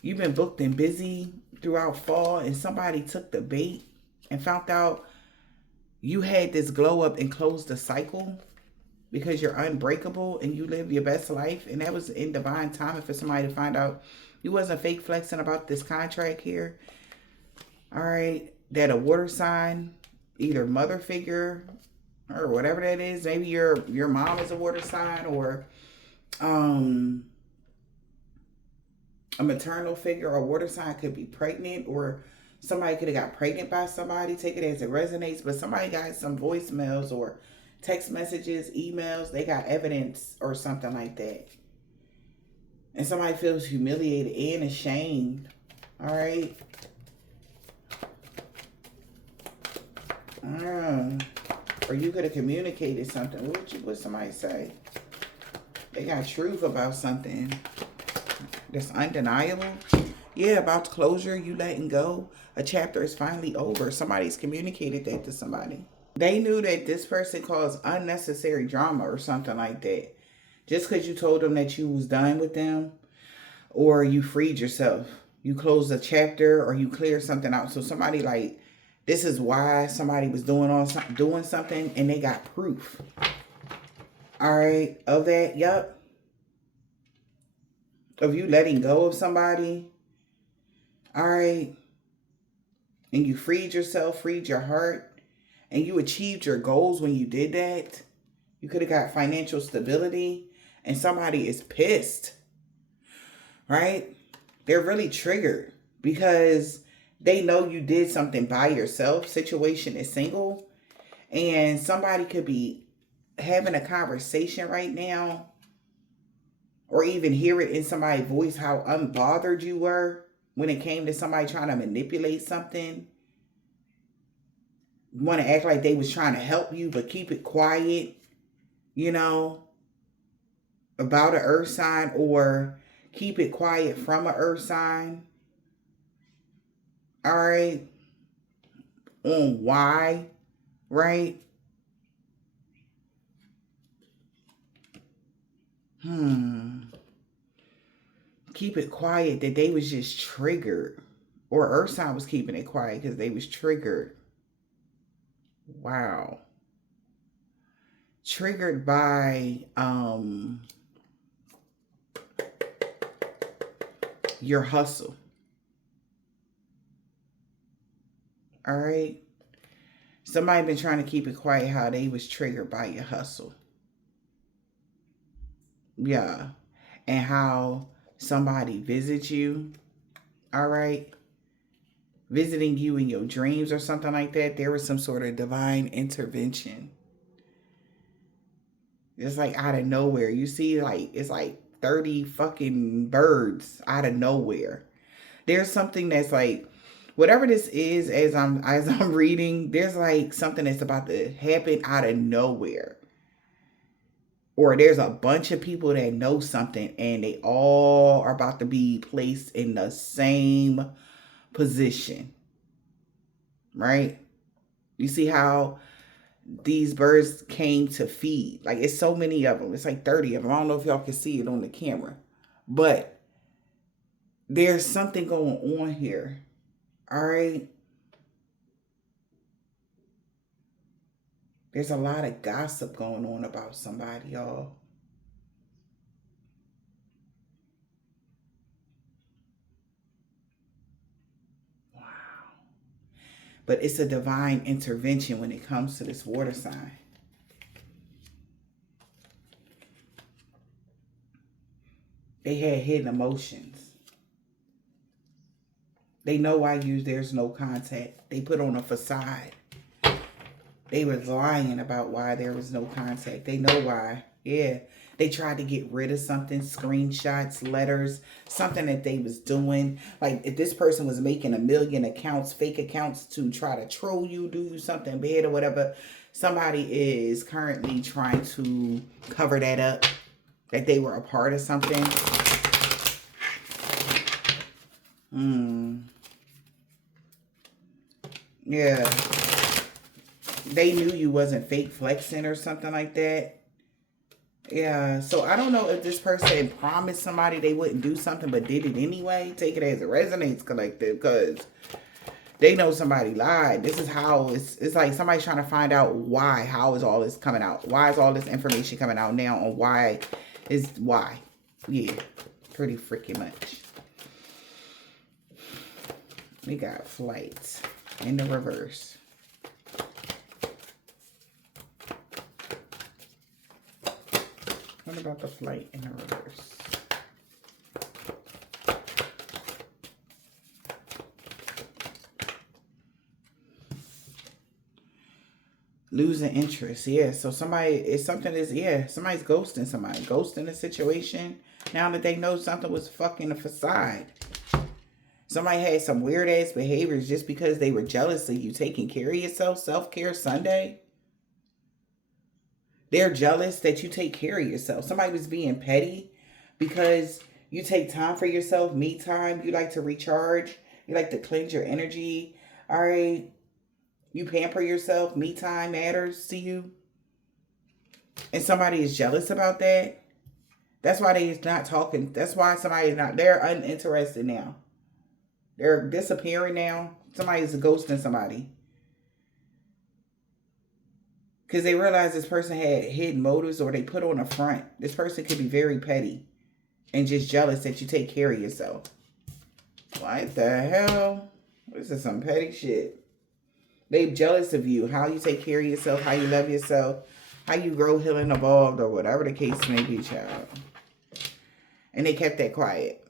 You've been booked and busy throughout fall and somebody took the bait and found out you had this glow up and closed the cycle because you're unbreakable and you live your best life. And that was in divine timing for somebody to find out you wasn't fake flexing about this contract here. All right, that a water sign, either mother figure or whatever that is. Maybe your mom is a water sign, or a maternal figure or water sign could be pregnant, or somebody could have got pregnant by somebody. Take it as it resonates, but somebody got some voicemails or text messages, emails. They got evidence or something like that. And somebody feels humiliated and ashamed. All right. Or you could have communicated something. What would somebody say? They got truth about something that's undeniable. Yeah, about closure, you letting go. A chapter is finally over. Somebody's communicated that to somebody. They knew that this person caused unnecessary drama or something like that. Just because you told them that you was done with them, or you freed yourself. You closed a chapter or you cleared something out. So somebody like, this is why somebody was doing something and they got proof. All right, of that, yup. Of you letting go of somebody. All right. and you freed yourself, freed your heart, and you achieved your goals when you did that. You could have got financial stability, and somebody is pissed, right? They're really triggered because they know you did something by yourself. Situation is single, and somebody could be having a conversation right now, or even hear it in somebody's voice how unbothered you were when it came to somebody trying to manipulate something. Want to act like they was trying to help you, but keep it quiet, you know, about an earth sign, or keep it quiet from an earth sign. All right. On why, right? Keep it quiet that they was just triggered. Or earth sign was keeping it quiet because they was triggered. Wow. Triggered by your hustle. All right. Somebody been trying to keep it quiet how they was triggered by your hustle. Yeah. And how somebody visits you. All right. Visiting you in your dreams or something like that. There was some sort of divine intervention. It's like out of nowhere. You see, like, it's like 30 fucking birds out of nowhere. There's something that's like, whatever this is, as I'm reading, there's like something that's about to happen out of nowhere. Or there's a bunch of people that know something and they all are about to be placed in the same position. Right? You see how these birds came to feed. Like, it's so many of them. It's like 30 of them. I don't know if y'all can see it on the camera. But there's something going on here. All right? There's a lot of gossip going on about somebody, y'all. Wow. But it's a divine intervention when it comes to this water sign. They had hidden emotions. They know why there's no contact. They put on a facade. They were lying about why there was no contact. They know why. Yeah. They tried to get rid of something, screenshots, letters, something that they was doing. Like, if this person was making 1 million accounts, fake accounts, to try to troll you, do something bad or whatever, somebody is currently trying to cover that up, that they were a part of something. Yeah. They knew you wasn't fake flexing or something like that. Yeah, so I don't know if this person promised somebody they wouldn't do something but did it anyway. Take it as a resonance collective, because they know somebody lied. This is how it's like somebody's trying to find out why. How is all this coming out? Why is all this information coming out now on why? Yeah, pretty freaking much. We got flight in the reverse. What about the flight in the reverse? Losing interest. Yeah. So somebody's ghosting somebody. Ghosting a situation. Now that they know something was fucking a facade. Somebody had some weird ass behaviors just because they were jealous of you taking care of yourself. Self-care Sunday. They're jealous that you take care of yourself. Somebody was being petty because you take time for yourself, me time. You like to recharge. You like to cleanse your energy. All right. You pamper yourself. Me time matters to you. And somebody is jealous about that. That's why they're not talking. That's why they're uninterested now. They're disappearing now. Somebody's ghosting somebody. Because they realize this person had hidden motives, or they put on a front. This person could be very petty and just jealous that you take care of yourself. What the hell? This is some petty shit. They jealous of you, how you take care of yourself, how you love yourself, how you grow, heal, and evolved, or whatever the case may be, child. And they kept that quiet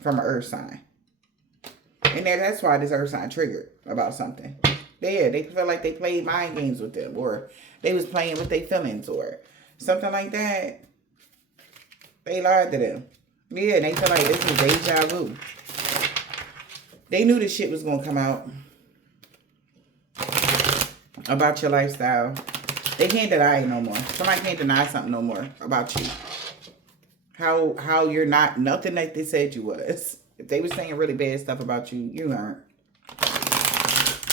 from an earth sign. And that's why this earth sign triggered about something. They feel like they played mind games with them, or they was playing with their feelings, or something like that. They lied to them. Yeah, and they feel like this is deja vu. They knew this shit was going to come out about your lifestyle. They can't deny it no more. Somebody can't deny something no more about you. How you're not nothing like they said you was. If they were saying really bad stuff about you, you aren't.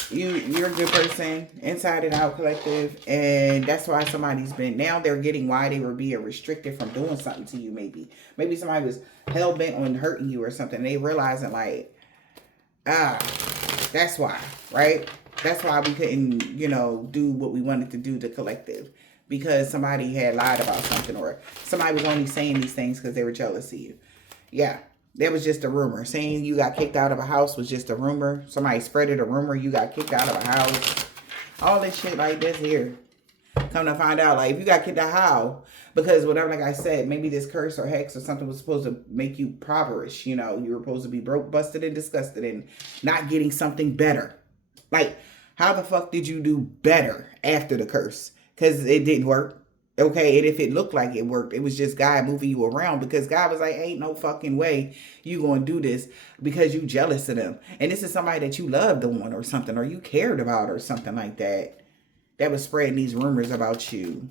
You're a good person, inside and out, collective, and that's why somebody's been, now they're getting why they were being restricted from doing something to you. Maybe somebody was hell-bent on hurting you or something. They realizing like, that's why, right? That's why we couldn't, do what we wanted to do to collective, because somebody had lied about something, or somebody was only saying these things because they were jealous of you. Yeah. That was just a rumor. Saying you got kicked out of a house was just a rumor. Somebody spreaded a rumor you got kicked out of a house. All this shit like this here. Come to find out, like, if you got kicked out, how? Because whatever, like I said, maybe this curse or hex or something was supposed to make you impoverish. You were supposed to be broke, busted, and disgusted and not getting something better. Like, how the fuck did you do better after the curse? Because it didn't work. Okay, and if it looked like it worked, it was just God moving you around, because God was like, ain't no fucking way you gonna do this because you jealous of them. And this is somebody that you loved on or something, or you cared about or something like that, that was spreading these rumors about you.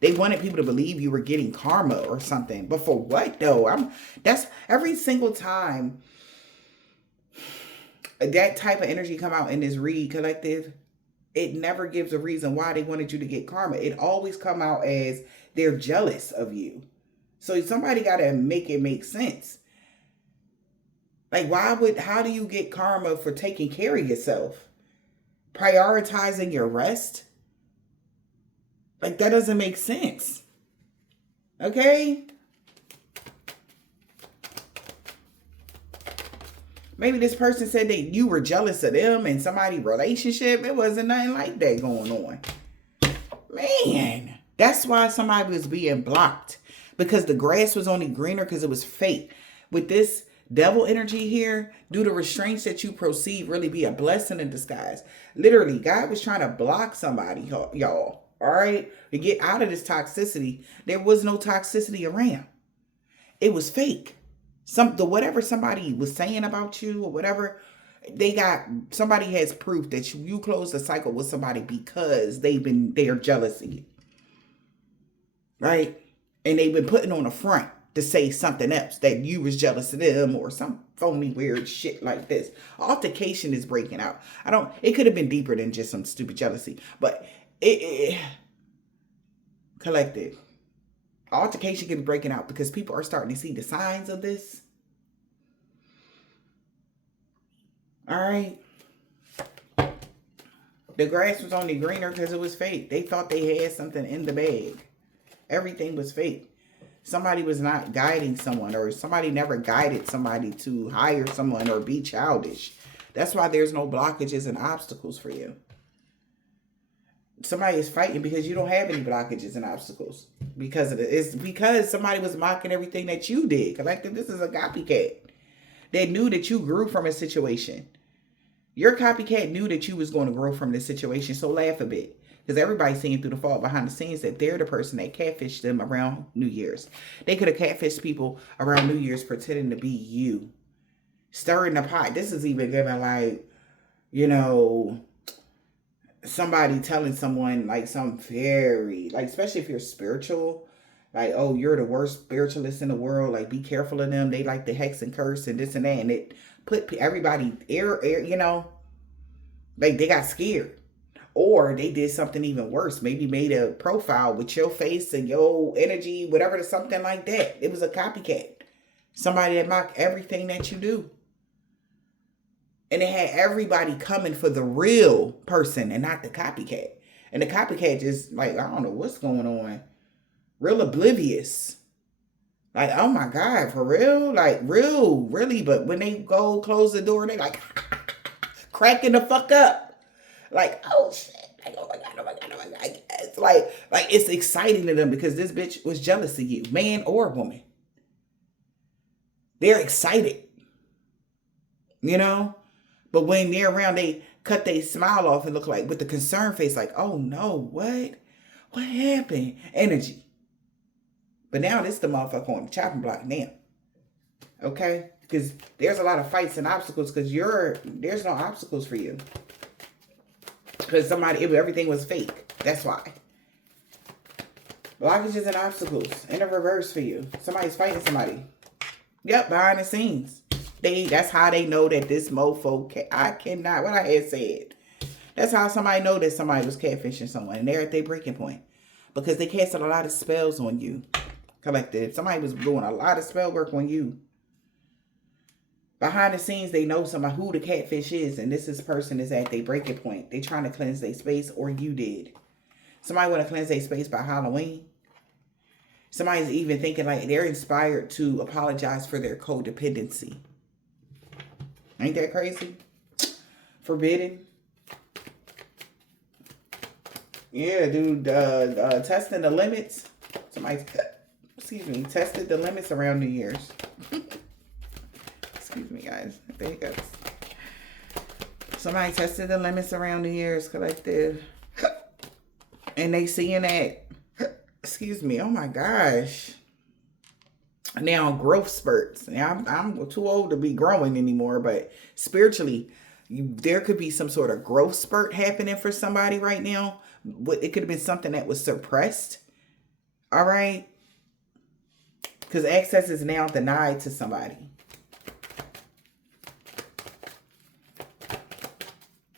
They wanted people to believe you were getting karma or something. But for what though? That's every single time that type of energy come out in this read, collective, it never gives a reason why they wanted you to get karma. It always come out as they're jealous of you. So somebody got to make it make sense. Like, how do you get karma for taking care of yourself? Prioritizing your rest? Like, that doesn't make sense. Okay? Maybe this person said that you were jealous of them and somebody's relationship. It wasn't nothing like that going on. Man, that's why somebody was being blocked. Because the grass was only greener because it was fake. With this devil energy here, do the restraints that you perceive really be a blessing in disguise? Literally, God was trying to block somebody, y'all. All right? To get out of this toxicity. There was no toxicity around. It was fake. Whatever somebody was saying about you or whatever, somebody has proof that you closed the cycle with somebody because they are jealous of you. Right? And they've been putting on a front to say something else, that you was jealous of them or some phony weird shit like this. Altercation is breaking out. It could have been deeper than just some stupid jealousy, but collective. Altercation can be breaking out because people are starting to see the signs of this. All right. The grass was only greener because it was fake. They thought they had something in the bag. Everything was fake. Somebody was not guiding someone, or somebody never guided somebody to hire someone or be childish. That's why there's no blockages and obstacles for you. Somebody is fighting because you don't have any blockages and obstacles because of it. It's because somebody was mocking everything that you did. Collective, this is a copycat. They knew that you grew from a situation. Your copycat knew that you was going to grow from this situation, so laugh a bit. Because everybody's seeing through the fault behind the scenes that they're the person that catfished them around New Year's. They could have catfished people around New Year's pretending to be you. Stirring the pot. This is even giving like, somebody telling someone like some very, like, especially if you're spiritual, like, oh, you're the worst spiritualist in the world, like, be careful of them, they like the hex and curse and this and that, and it put everybody like they got scared, or they did something even worse, maybe made a profile with your face and your energy, whatever, something like that. It was a copycat, somebody that mocked everything that you do. And it had everybody coming for the real person and not the copycat. And the copycat just like, I don't know what's going on. Real oblivious. Like, oh my God, for real? Like, really? But when they go close the door, they like cracking the fuck up. Like, oh shit. Like, oh my God, oh my God, oh my God. It's like it's exciting to them because this bitch was jealous of you, man or woman. They're excited, you know? But when they're around, they cut their smile off and look like with the concerned face, like, oh no, what? What happened? Energy. But now this is the motherfucker on the chopping block now. Okay? Because there's a lot of fights and obstacles because there's no obstacles for you. Because everything was fake. That's why. Blockages and obstacles in a reverse for you. Somebody's fighting somebody. Yep, behind the scenes. That's how they know that this mofo what I had said. That's how somebody know that somebody was catfishing someone and they're at their breaking point. Because they casted a lot of spells on you. Collective. Somebody was doing a lot of spell work on you. Behind the scenes, they know who the catfish is, and this person is at their breaking point. They trying to cleanse their space, or you did. Somebody want to cleanse their space by Halloween. Somebody's even thinking like they're inspired to apologize for their codependency. Ain't that crazy? Forbidden. Yeah, dude. Testing the limits. Somebody's, tested the limits around New Year's. Excuse me, guys. There you go. Somebody tested the limits around New Year's collective. And they seeing that. Excuse me. Oh my gosh. Now growth spurts. Now I'm too old to be growing anymore, but spiritually, there could be some sort of growth spurt happening for somebody right now. It could have been something that was suppressed. All right. Because access is now denied to somebody.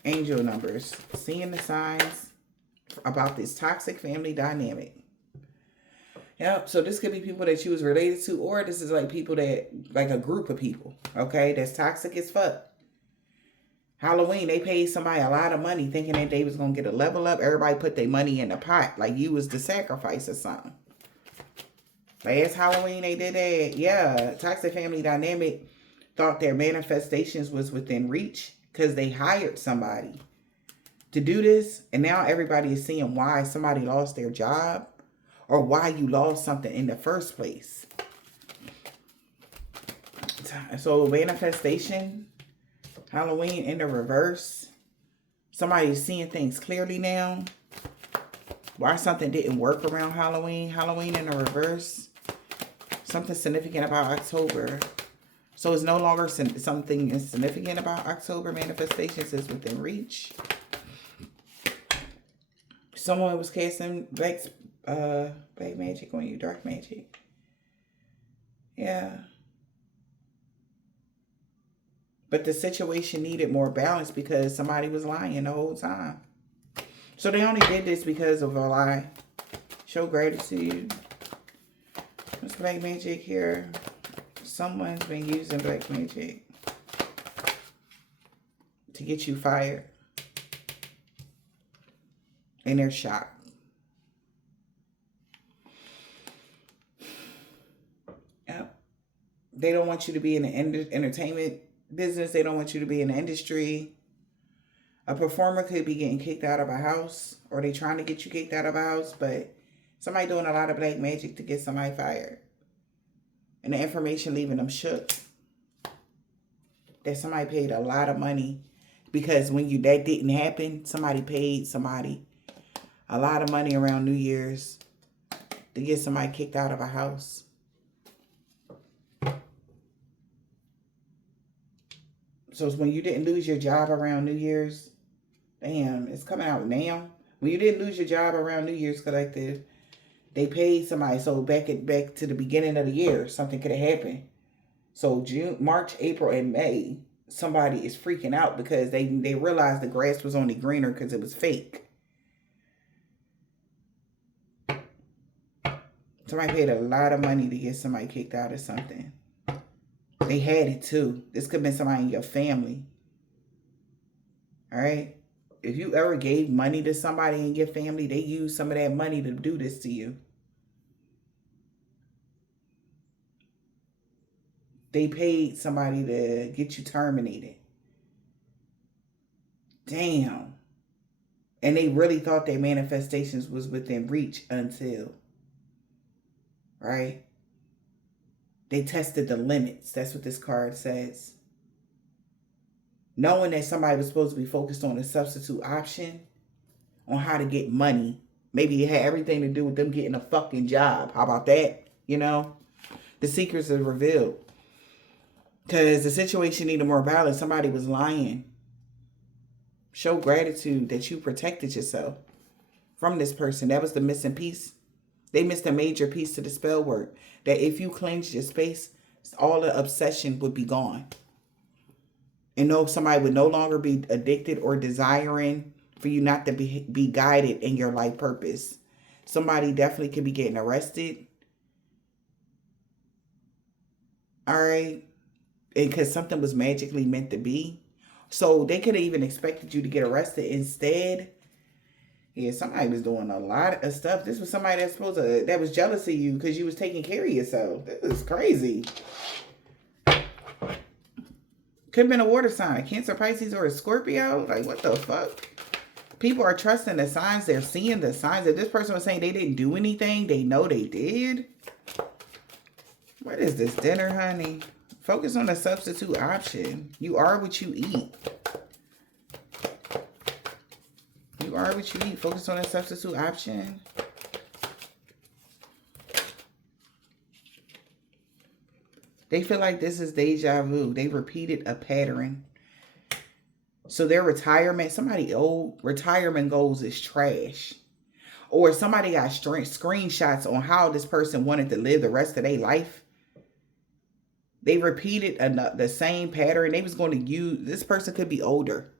Angel numbers. Seeing the signs about this toxic family dynamic. Yep. So this could be people that you was related to, or this is like people that, like a group of people, okay, that's toxic as fuck. Halloween, they paid somebody a lot of money thinking that they was going to get a level up. Everybody put their money in the pot like you was the sacrifice or something. Last Halloween, they did that. Yeah. Toxic family dynamic thought their manifestations was within reach because they hired somebody to do this. And now everybody is seeing why somebody lost their job or why you lost something in the first place. So manifestation, Halloween in the reverse. Somebody's seeing things clearly now. Why something didn't work around Halloween. Halloween in the reverse. Something significant about October. So it's no longer something significant about October. Manifestations is within reach. Someone was casting black magic on you. Dark magic. Yeah. But the situation needed more balance because somebody was lying the whole time. So they only did this because of a lie. Show gratitude. What's black magic here? Someone's been using black magic to get you fired. And they're shocked. Yep. They don't want you to be in the entertainment business. They don't want you to be in the industry. A performer could be getting kicked out of a house, or they trying to get you kicked out of a house, but somebody doing a lot of black magic to get somebody fired. And the information leaving them shook. That somebody paid a lot of money. Because when that didn't happen, somebody paid somebody a lot of money around New Year's to get somebody kicked out of a house. So it's when you didn't lose your job around New Year's. Damn, it's coming out now. When you didn't lose your job around New Year's collective, they paid somebody. So back to the beginning of the year, something could have happened. So June, March, April, and May, somebody is freaking out because they realized the grass was only greener because it was fake. Somebody paid a lot of money to get somebody kicked out of something. They had it too. This could have been somebody in your family. All right? If you ever gave money to somebody in your family, they used some of that money to do this to you. They paid somebody to get you terminated. Damn. And they really thought their manifestations was within reach until, right? They tested the limits. That's what this card says. Knowing that somebody was supposed to be focused on a substitute option, on how to get money. Maybe it had everything to do with them getting a fucking job. How about that? You know? The secrets are revealed. Because the situation needed more balance. Somebody was lying. Show gratitude that you protected yourself from this person. That was the missing piece. They missed a major piece to the spell work. That if you cleansed your space, all the obsession would be gone. And no, somebody would no longer be addicted or desiring for you not to be guided in your life purpose. Somebody definitely could be getting arrested. All right. Because something was magically meant to be. So they could have even expected you to get arrested instead. Yeah, somebody was doing a lot of stuff. This was somebody that was jealous of you because you was taking care of yourself. This is crazy. Could have been a water sign, Cancer, Pisces, or a Scorpio. Like, what the fuck? People are trusting the signs. They're seeing the signs. If this person was saying they didn't do anything, they know they did. What is this dinner, honey? Focus on a substitute option. You are what you eat. You are what you eat. Focus on a substitute option. They feel like this is deja vu. They repeated a pattern. So their retirement, somebody old retirement goals is trash. Or somebody got screenshots on how this person wanted to live the rest of their life. They repeated the same pattern. They was going to use, this person could be older.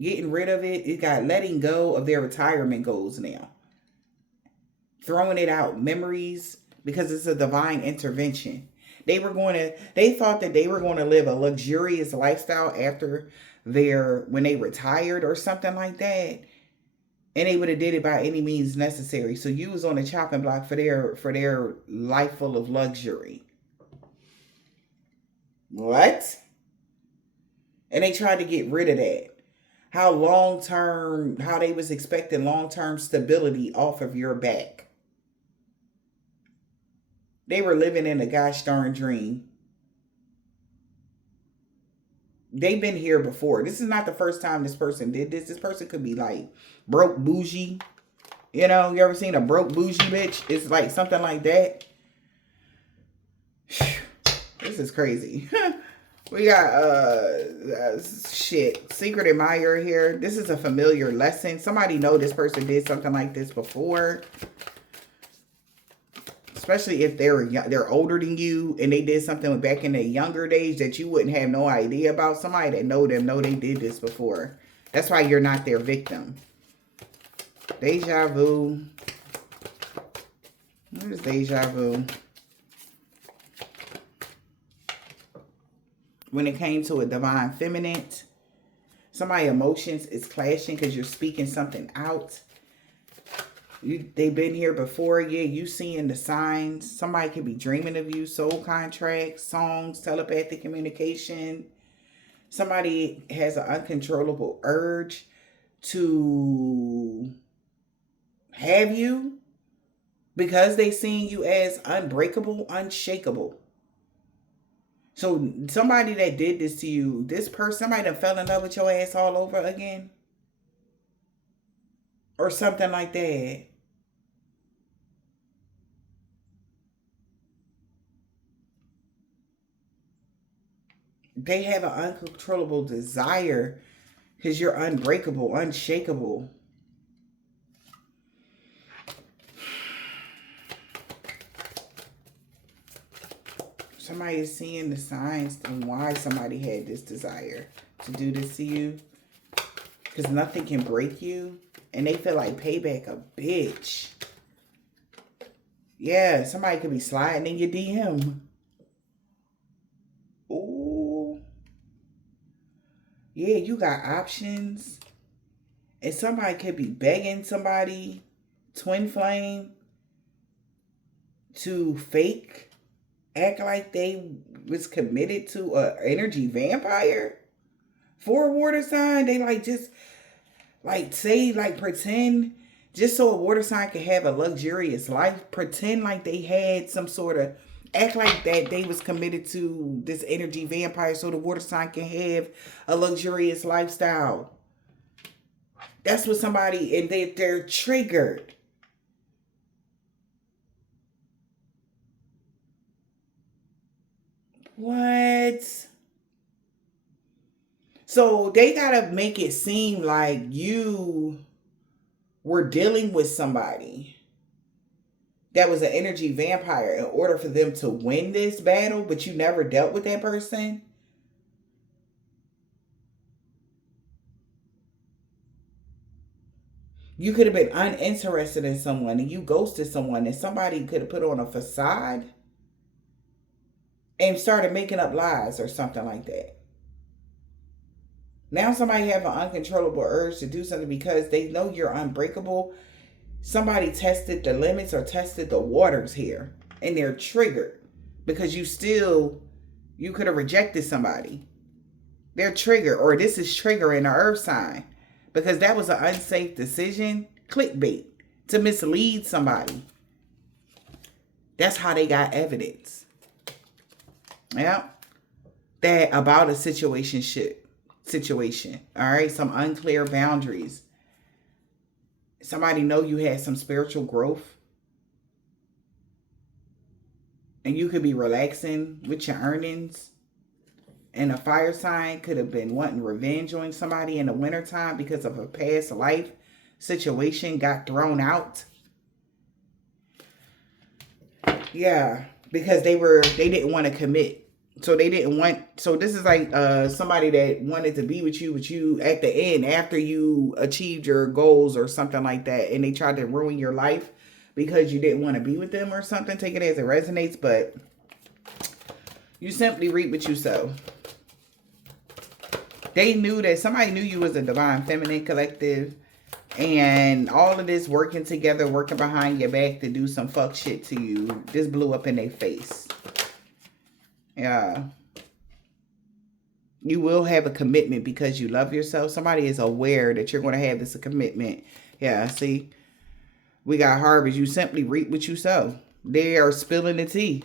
Getting rid of it. It got letting go of their retirement goals now. Throwing it out. Memories. Because it's a divine intervention. They thought that they were going to live a luxurious lifestyle after when they retired or something like that. And they would have did it by any means necessary. So you was on the chopping block for their life full of luxury. What? And they tried to get rid of that. How they was expecting long-term stability off of your back. They were living in a gosh darn dream. They've been here before. This is not the first time this person did this. This person could be like broke bougie. You know, you ever seen a broke bougie bitch? It's like something like that. This is crazy. We got secret admirer here. This is a familiar lesson. Somebody know this person did something like this before. Especially if they're older than you and they did something back in their younger days that you wouldn't have no idea about. Somebody that know they did this before. That's why you're not their victim. Deja vu. What is deja vu? When it came to a divine feminine, somebody's emotions is clashing because you're speaking something out. They've been here before. Yeah, you seeing the signs. Somebody could be dreaming of you. Soul contracts, songs, telepathic communication. Somebody has an uncontrollable urge to have you because they seeing you as unbreakable, unshakable. So somebody that did this to you, this person, somebody that fell in love with your ass all over again. Or something like that. They have an uncontrollable desire because you're unbreakable, unshakable. Somebody is seeing the signs and why somebody had this desire to do this to you. Because nothing can break you. And they feel like payback a bitch. Yeah, somebody could be sliding in your DM. Ooh. Yeah, you got options. And somebody could be begging somebody, twin flame, to fake act like they was committed to a energy vampire for a water sign. They like just like say like pretend just so a water sign could have a luxurious life. Pretend like they had some sort of act like that they was committed to this energy vampire so the water sign can have a luxurious lifestyle. That's what somebody and they're triggered. What? So they gotta make it seem like you were dealing with somebody that was an energy vampire in order for them to win this battle, but you never dealt with that person. You could have been uninterested in someone and you ghosted someone and somebody could have put on a facade and started making up lies or something like that. Now somebody have an uncontrollable urge to do something because they know you're unbreakable. Somebody tested the limits or tested the waters here and they're triggered because you could have rejected somebody. They're triggered, or this is triggering the earth sign because that was an unsafe decision, clickbait, to mislead somebody. That's how they got evidence. Yeah. That about a situation. All right. Some unclear boundaries. Somebody know you had some spiritual growth. And you could be relaxing with your earnings. And a fire sign could have been wanting revenge on somebody in the wintertime because of a past life situation, got thrown out. Yeah, because they didn't want to commit. So this is like somebody that wanted to be with you at the end after you achieved your goals or something like that. And they tried to ruin your life because you didn't want to be with them or something. Take it as it resonates, but you simply reap what you sow. They knew that somebody knew you was a divine feminine collective. And all of this working together, working behind your back to do some fuck shit to you, this blew up in their face. Yeah. You will have a commitment because you love yourself. Somebody is aware that you're going to have this commitment. Yeah, see? We got harvest. You simply reap what you sow. They are spilling the tea.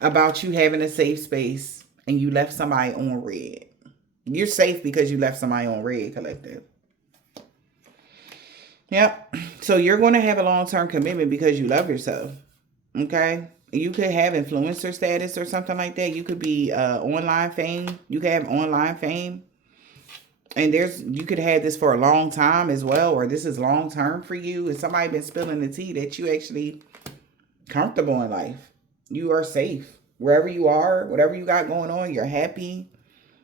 About you having a safe space and you left somebody on red. You're safe because you left somebody on red, collective. Yep. So you're going to have a long-term commitment because you love yourself. Okay? You could have influencer status or something like that. You could be online fame. You could have online fame. And you could have this for a long time as well. Or this is long-term for you. And somebody been spilling the tea that you actually comfortable in life. You are safe. Wherever you are, whatever you got going on, you're happy.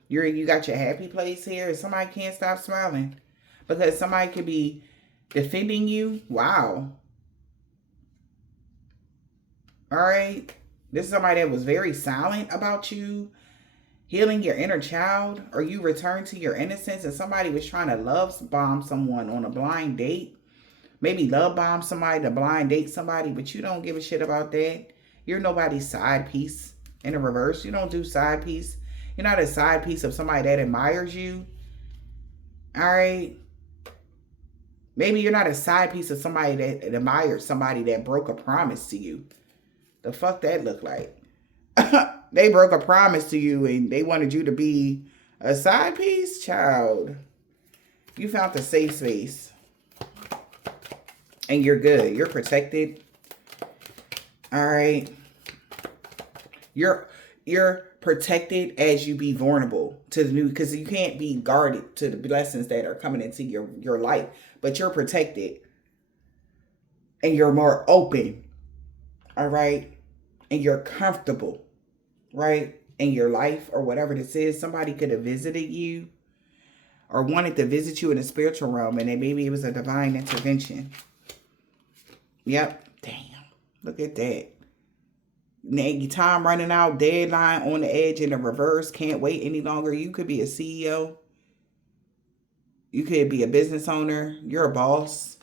You got your happy place here. And somebody can't stop smiling. Because somebody could be defending you. Wow. All right. This is somebody that was very silent about you. Healing your inner child. Or you return to your innocence. And somebody was trying to love bomb someone on a blind date. Maybe love bomb somebody to blind date somebody. But you don't give a shit about that. You're nobody's side piece. In the reverse. You don't do side piece. You're not a side piece of somebody that admires you. All right. Maybe you're not a side piece of somebody that admires somebody that broke a promise to you. The fuck that look like? They broke a promise to you and they wanted you to be a side piece? Child. You found the safe space. And you're good. You're protected. All right. You're protected as you be vulnerable to the new, because you can't be guarded to the blessings that are coming into your life, but you're protected and you're more open. All right. And you're comfortable, right? In your life or whatever this is. Somebody could have visited you or wanted to visit you in the spiritual realm, and then maybe it was a divine intervention. Yep. Damn. Look at that. Now, your time running out, deadline on the edge in the reverse, can't wait any longer. You could be a CEO. You could be a business owner. You're a boss.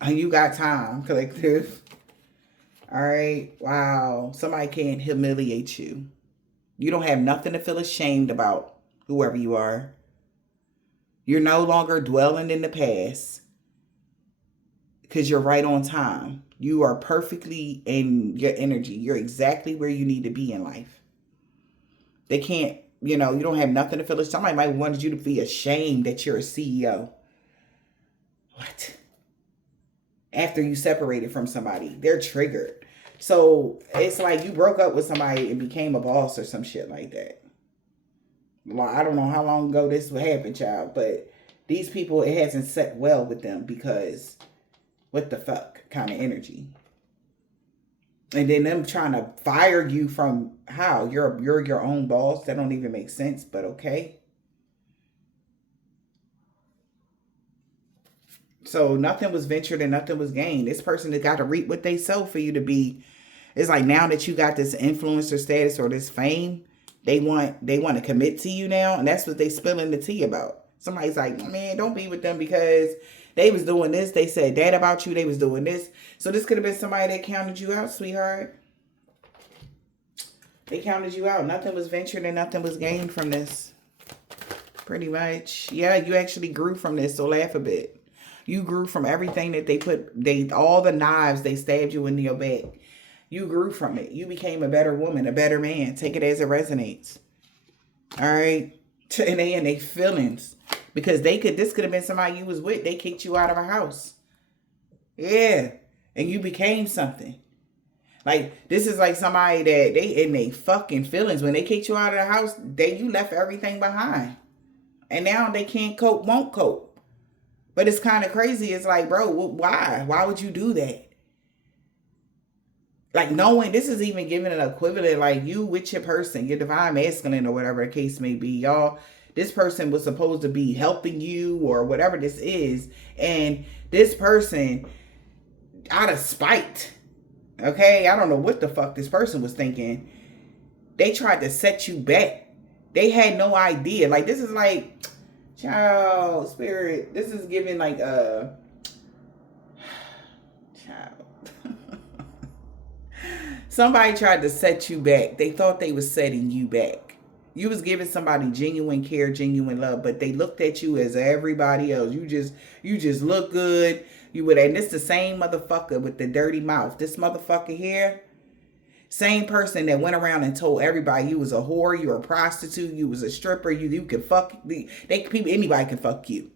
And you got time, collective. All right. Wow. Somebody can't humiliate you. You don't have nothing to feel ashamed about, whoever you are. You're no longer dwelling in the past because you're right on time. You are perfectly in your energy. You're exactly where you need to be in life. They can't, you don't have nothing to feel ashamed. Somebody might want you to be ashamed that you're a CEO. What? After you separated from somebody, they're triggered. So it's like you broke up with somebody and became a boss or some shit like that. Well, I don't know how long ago this would happen, child, but these people, it hasn't set well with them because what the fuck kind of energy. And then them trying to fire you from how? You're your own boss. That don't even make sense, but okay. So nothing was ventured and nothing was gained. This person has got to reap what they sow for you to be. It's like now that you got this influencer status or this fame, they want to commit to you now, and that's what they spilling the tea about. Somebody's like, man, don't be with them because they was doing this. They said that about you. They was doing this. So this could have been somebody that counted you out, sweetheart. They counted you out. Nothing was ventured and nothing was gained from this. Pretty much. Yeah, you actually grew from this, so laugh a bit. You grew from everything that all the knives they stabbed you into your back. You grew from it. You became a better woman, a better man. Take it as it resonates. All right? And they in their feelings. Because this could have been somebody you was with. They kicked you out of a house. Yeah. And you became something. Like, this is like somebody that they in their fucking feelings. When they kicked you out of the house, you left everything behind. And now they can't cope, won't cope. But it's kind of crazy. It's like, bro, why? Why would you do that? Like, knowing this is even giving an equivalent, like you with your person, your divine masculine or whatever the case may be, y'all. This person was supposed to be helping you or whatever this is. And this person, out of spite, okay, I don't know what the fuck this person was thinking. They tried to set you back. They had no idea. Like, this is like, child, spirit, this is giving like a child. Somebody tried to set you back. They thought they was setting you back. You was giving somebody genuine care, genuine love, but they looked at you as everybody else. You just look good. And this the same motherfucker with the dirty mouth. This motherfucker here, same person that went around and told everybody you was a whore, you were a prostitute, you was a stripper, you could fuck. Anybody can fuck you.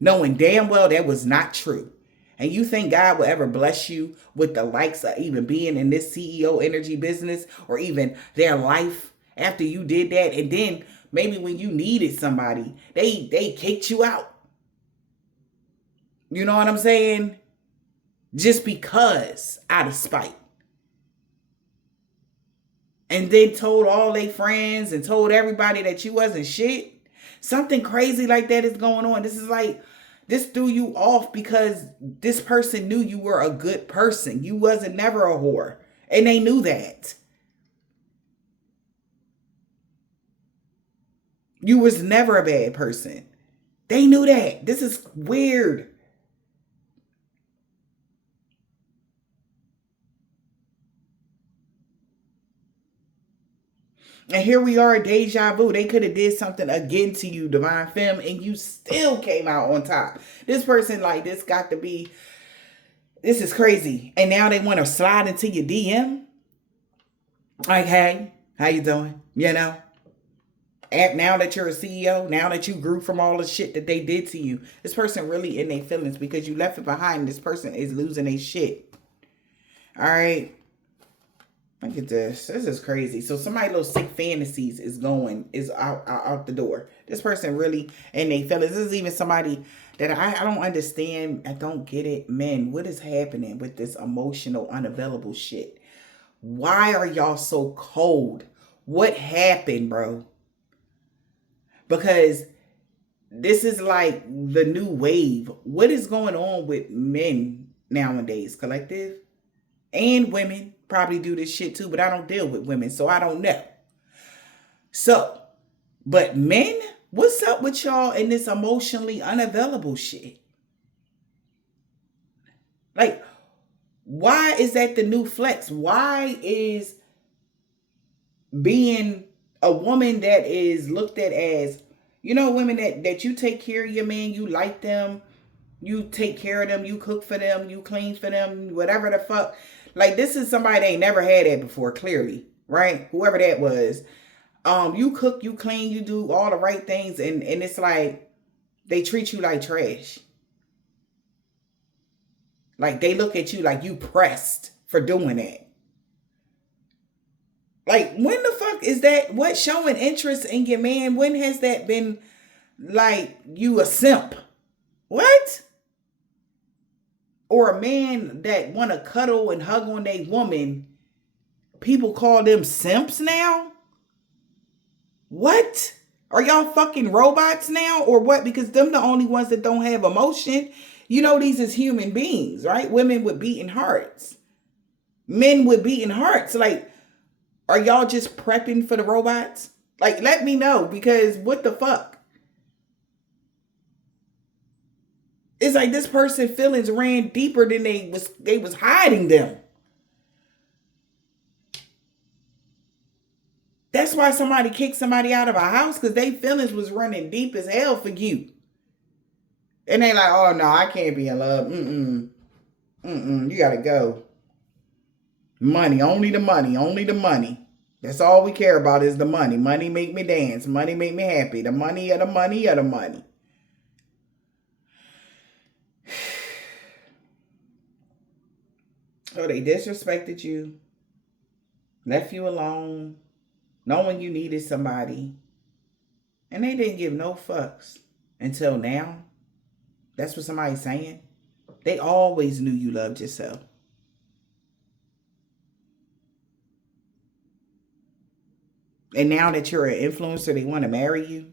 Knowing damn well that was not true. And you think God will ever bless you with the likes of even being in this CEO energy business or even their life after you did that? And then maybe when you needed somebody, they kicked you out. You know what I'm saying? Just because, out of spite. And they told all their friends and told everybody that you wasn't shit. Something crazy like that is going on. This threw you off because this person knew you were a good person. You wasn't never a whore. And they knew that. You was never a bad person. They knew that. This is weird. And here we are, deja vu. They could have did something again to you, divine femme, and you still came out on top. This person like this got to be, this is crazy. And now they want to slide into your DM. Like, hey, how you doing? You know? Now that you're a CEO, now that you grew from all the shit that they did to you, this person really in their feelings because you left it behind. This person is losing their shit. All right? Look at this. This is crazy. So somebody little sick fantasies is out the door. This person really, and they feel this is even somebody that I don't understand. I don't get it. Men, what is happening with this emotional unavailable shit? Why are y'all so cold? What happened, bro? Because this is like the new wave. What is going on with men nowadays, collective? And women probably do this shit too, but I don't deal with women, so I don't know. So, but men, what's up with y'all in this emotionally unavailable shit? Like, Why is that the new flex? Why is being a woman that is looked at as, women that you take care of your man, you like them, you take care of them, you cook for them, you clean for them, whatever the fuck. Like, this is somebody they ain't never had that before, clearly, right? Whoever that was. You cook, you clean, you do all the right things, and it's like they treat you like trash. Like, they look at you like you pressed for doing that. Like, when the fuck is that? What, showing interest in your man? When has that been like you a simp? What? Or a man that want to cuddle and hug on a woman, people call them simps now? What? Are y'all fucking robots now or what? Because them the only ones that don't have emotion. These is human beings, right? Women with beating hearts. Men with beating hearts. Like, are y'all just prepping for the robots? Like, let me know, because what the fuck? It's like this person's feelings ran deeper than they was hiding them. That's why somebody kicked somebody out of a house, because they feelings was running deep as hell for you. And they like, oh no, I can't be in love. You gotta go. Money, only the money, only the money. That's all we care about is the money. Money make me dance. Money make me happy. The money of the money of the money. So they disrespected you, left you alone, knowing you needed somebody, and they didn't give no fucks until now. That's what somebody's saying. They always knew you loved yourself. And now that you're an influencer, they want to marry you.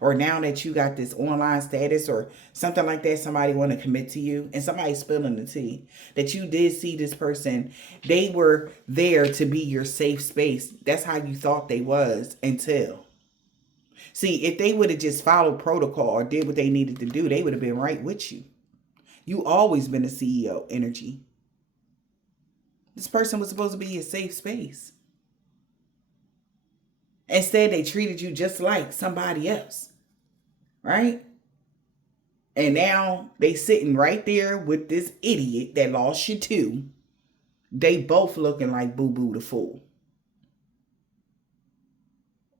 Or now that you got this online status or something like that, somebody want to commit to you, and somebody's spilling the tea that you did see this person. They were there to be your safe space. That's how you thought they was until. See, if they would have just followed protocol or did what they needed to do, they would have been right with you. You always been a CEO energy. This person was supposed to be a safe space. Instead, they treated you just like somebody else. Right? And now they sitting right there with this idiot that lost you too. They both looking like Boo Boo the Fool.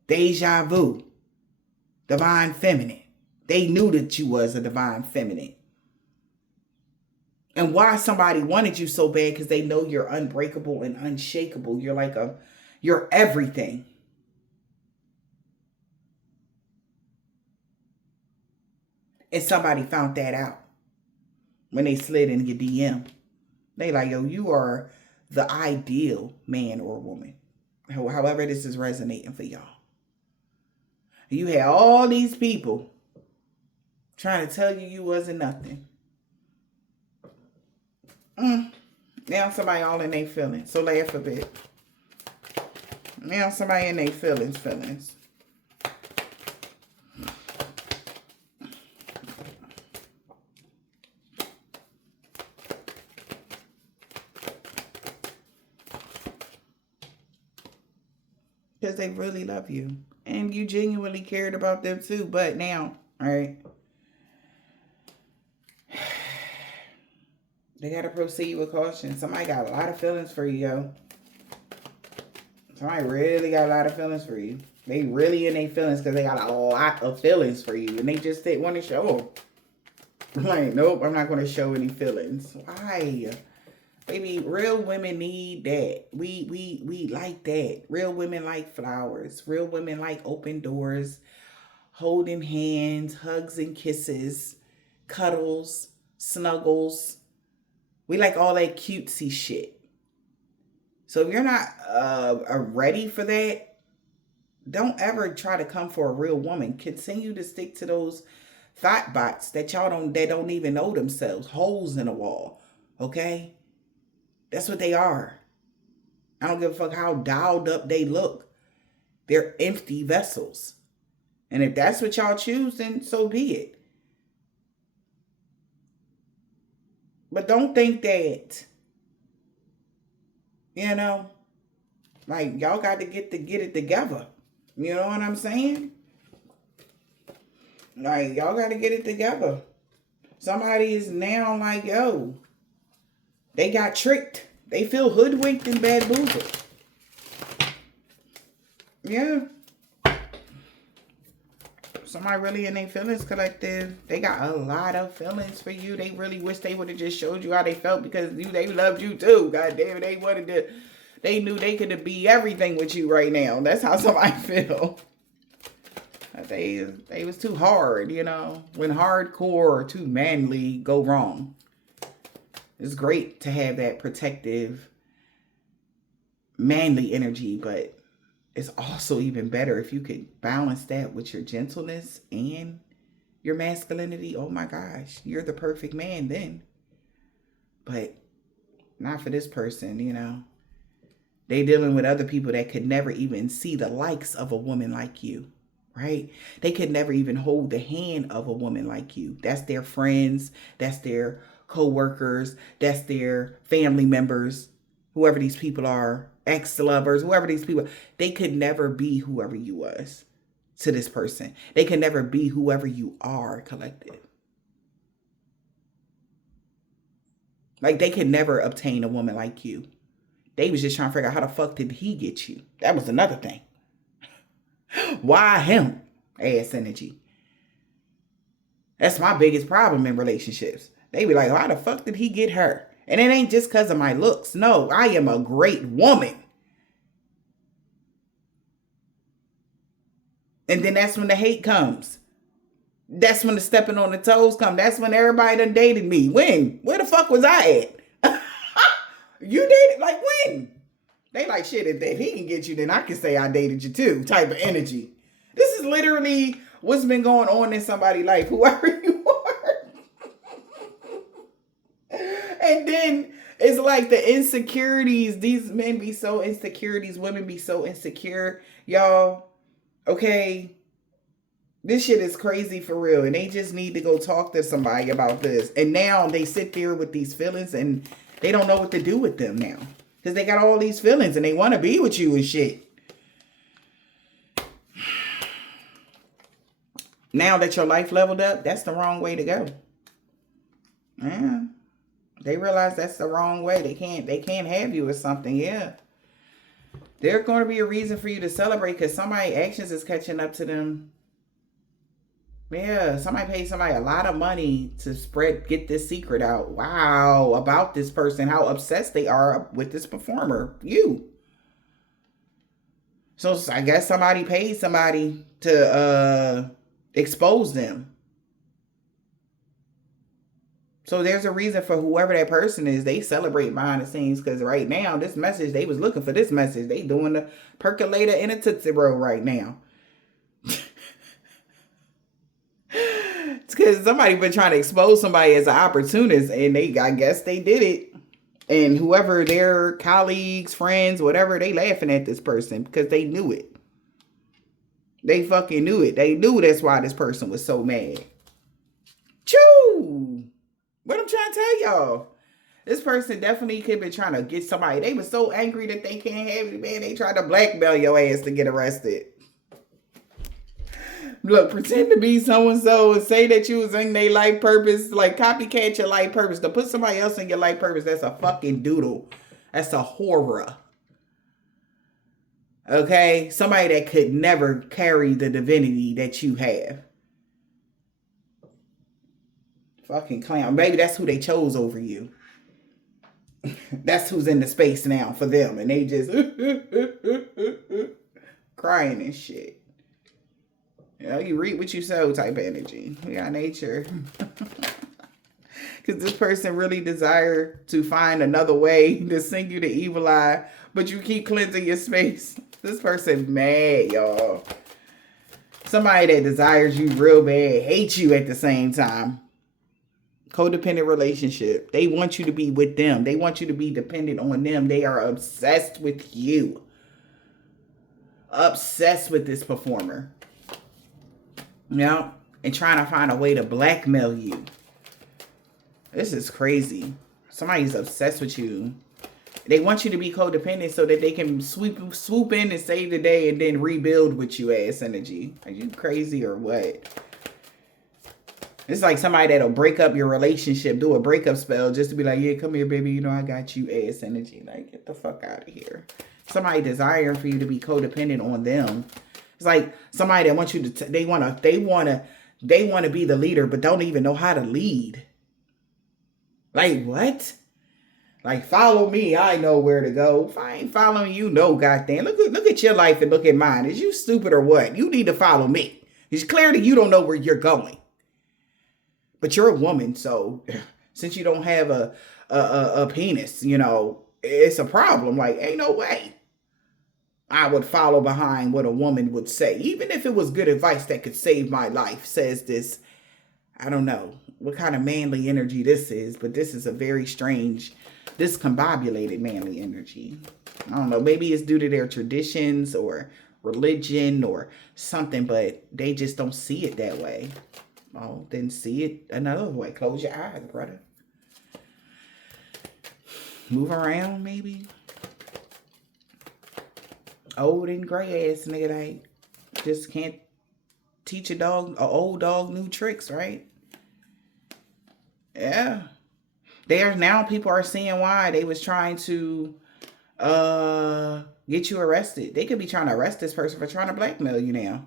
Deja vu. Divine feminine. They knew that you was a divine feminine. And why somebody wanted you so bad? Because they know you're unbreakable and unshakable. You're everything. And somebody found that out when they slid in your DM. They like, yo, you are the ideal man or woman. However this is resonating for y'all. You had all these people trying to tell you wasn't nothing. Now somebody all in their feelings. So laugh a bit. Now somebody in their feelings. Because they really love you. And you genuinely cared about them too. But now, all right, they got to proceed with caution. Somebody got a lot of feelings for you, yo. Somebody really got a lot of feelings for you. They really in their feelings because they got a lot of feelings for you. And they just didn't want to show them. Like, nope, I'm not going to show any feelings. Why? Baby, real women need that. We like that. Real women like flowers. Real women like open doors, holding hands, hugs and kisses, cuddles, snuggles. We like all that cutesy shit. So if you're not ready for that, don't ever try to come for a real woman. Continue to stick to those thought bots that they don't even know themselves. Holes in the wall. Okay? That's what they are. I don't give a fuck how dialed up they look. They're empty vessels. And if that's what y'all choose, then so be it. But don't think that You know, like y'all got to get it together. You know what I'm saying? Like y'all got to get it together. Somebody is now like, yo, they got tricked. They feel hoodwinked and bamboozled. Yeah. Somebody really in their feelings collective. They got a lot of feelings for you. They really wish they would have just showed you how they felt because they loved you too. God damn it. They knew they could be everything with you right now. That's how somebody feel. They was too hard, you know. When hardcore or too manly go wrong. It's great to have that protective, manly energy, but it's also even better if you could balance that with your gentleness and your masculinity. Oh my gosh, you're the perfect man then. But not for this person, you know. They dealing with other people that could never even see the likes of a woman like you, right? They could never even hold the hand of a woman like you. That's their friends. That's their co-workers. That's their family members. Whoever these people are, ex-lovers, whoever these people, they could never be whoever you was to this person. They could never be whoever you are, collective. Like they could never obtain a woman like you. They was just trying to figure out how the fuck did he get you? That was another thing. Why him? Ass energy. That's my biggest problem in relationships. They be like, why the fuck did he get her? And it ain't just because of my looks. No, I am a great woman. And then that's when the hate comes. That's when the stepping on the toes come. That's when everybody done dated me. When? Where the fuck was I at? You dated? Like when? They like, shit, if he can get you, then I can say I dated you too. Type of energy. This is literally what's been going on in somebody's life. Whoever you are. And then it's like the insecurities. These men be so insecure. These women be so insecure. Y'all, okay, this shit is crazy for real. And they just need to go talk to somebody about this. And now they sit there with these feelings and they don't know what to do with them now. Because they got all these feelings and they want to be with you and shit. Now that your life leveled up, that's the wrong way to go. Yeah. They realize that's the wrong way. They can't have you or something. Yeah. There's going to be a reason for you to celebrate because somebody's actions is catching up to them. Yeah. Somebody paid somebody a lot of money to get this secret out. Wow. About this person. How obsessed they are with this performer. You. So I guess somebody paid somebody to expose them. So there's a reason for whoever that person is. They celebrate behind the scenes because right now, this message, they was looking for this message. They doing the percolator in a Tootsie Roll right now. It's because somebody been trying to expose somebody as an opportunist and I guess they did it. And whoever their colleagues, friends, whatever, they laughing at this person because they knew it. They fucking knew it. They knew that's why this person was so mad. Choo! What I'm trying to tell y'all. This person definitely could be trying to get somebody. They were so angry that they can't have it, man. They tried to blackmail your ass to get arrested. Look, pretend to be so-and-so and say that you was in their life purpose. Like, copycat your life purpose. To put somebody else in your life purpose, that's a fucking doodle. That's a horror. Okay? Somebody that could never carry the divinity that you have. Fucking clown. Baby, that's who they chose over you. That's who's in the space now for them. And they just crying and shit. You know, you reap what you sow type of energy. We got nature. Because this person really desire to find another way to sink you the evil eye. But you keep cleansing your space. This person mad, y'all. Somebody that desires you real bad hates you at the same time. Codependent relationship. They want you to be with them. They want you to be dependent on them. They are obsessed with you. Obsessed with this performer. You know? And trying to find a way to blackmail you. This is crazy. Somebody's obsessed with you. They want you to be codependent so that they can swoop in and save the day and then rebuild with you ass energy. Are you crazy or what? It's like somebody that'll break up your relationship, do a breakup spell just to be like, yeah, come here, baby. You know, I got you ass energy. Like, get the fuck out of here. Somebody desiring for you to be codependent on them. It's like somebody that wants you to, they want to be the leader, but don't even know how to lead. Like, what? Like, follow me. I know where to go. If I ain't following you, no goddamn. Look at your life and look at mine. Is you stupid or what? You need to follow me. It's clear that you don't know where you're going. But you're a woman, so since you don't have a penis, you know, it's a problem. Like, ain't no way I would follow behind what a woman would say. Even if it was good advice that could save my life, says this. I don't know what kind of manly energy this is, but this is a very strange, discombobulated manly energy. I don't know. Maybe it's due to their traditions or religion or something, but they just don't see it that way. Oh, then see it another way. Close your eyes, brother. Move around, maybe. Old and gray ass nigga, like, just can't teach an old dog new tricks, right? Yeah. Now people are seeing why they was trying to get you arrested. They could be trying to arrest this person for trying to blackmail you now.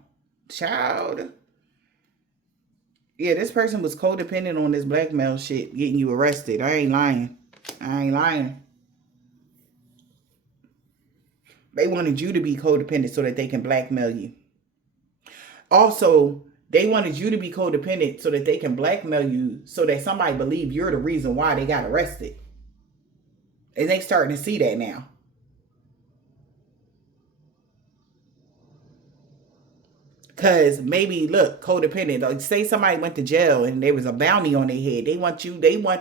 Child. Yeah, this person was codependent on this blackmail shit, getting you arrested. I ain't lying. They wanted you to be codependent so that they can blackmail you. Also, they wanted you to be codependent so that they can blackmail you so that somebody believe you're the reason why they got arrested. And they starting to see that now. Because maybe, look, codependent. Like, say somebody went to jail and there was a bounty on their head. They want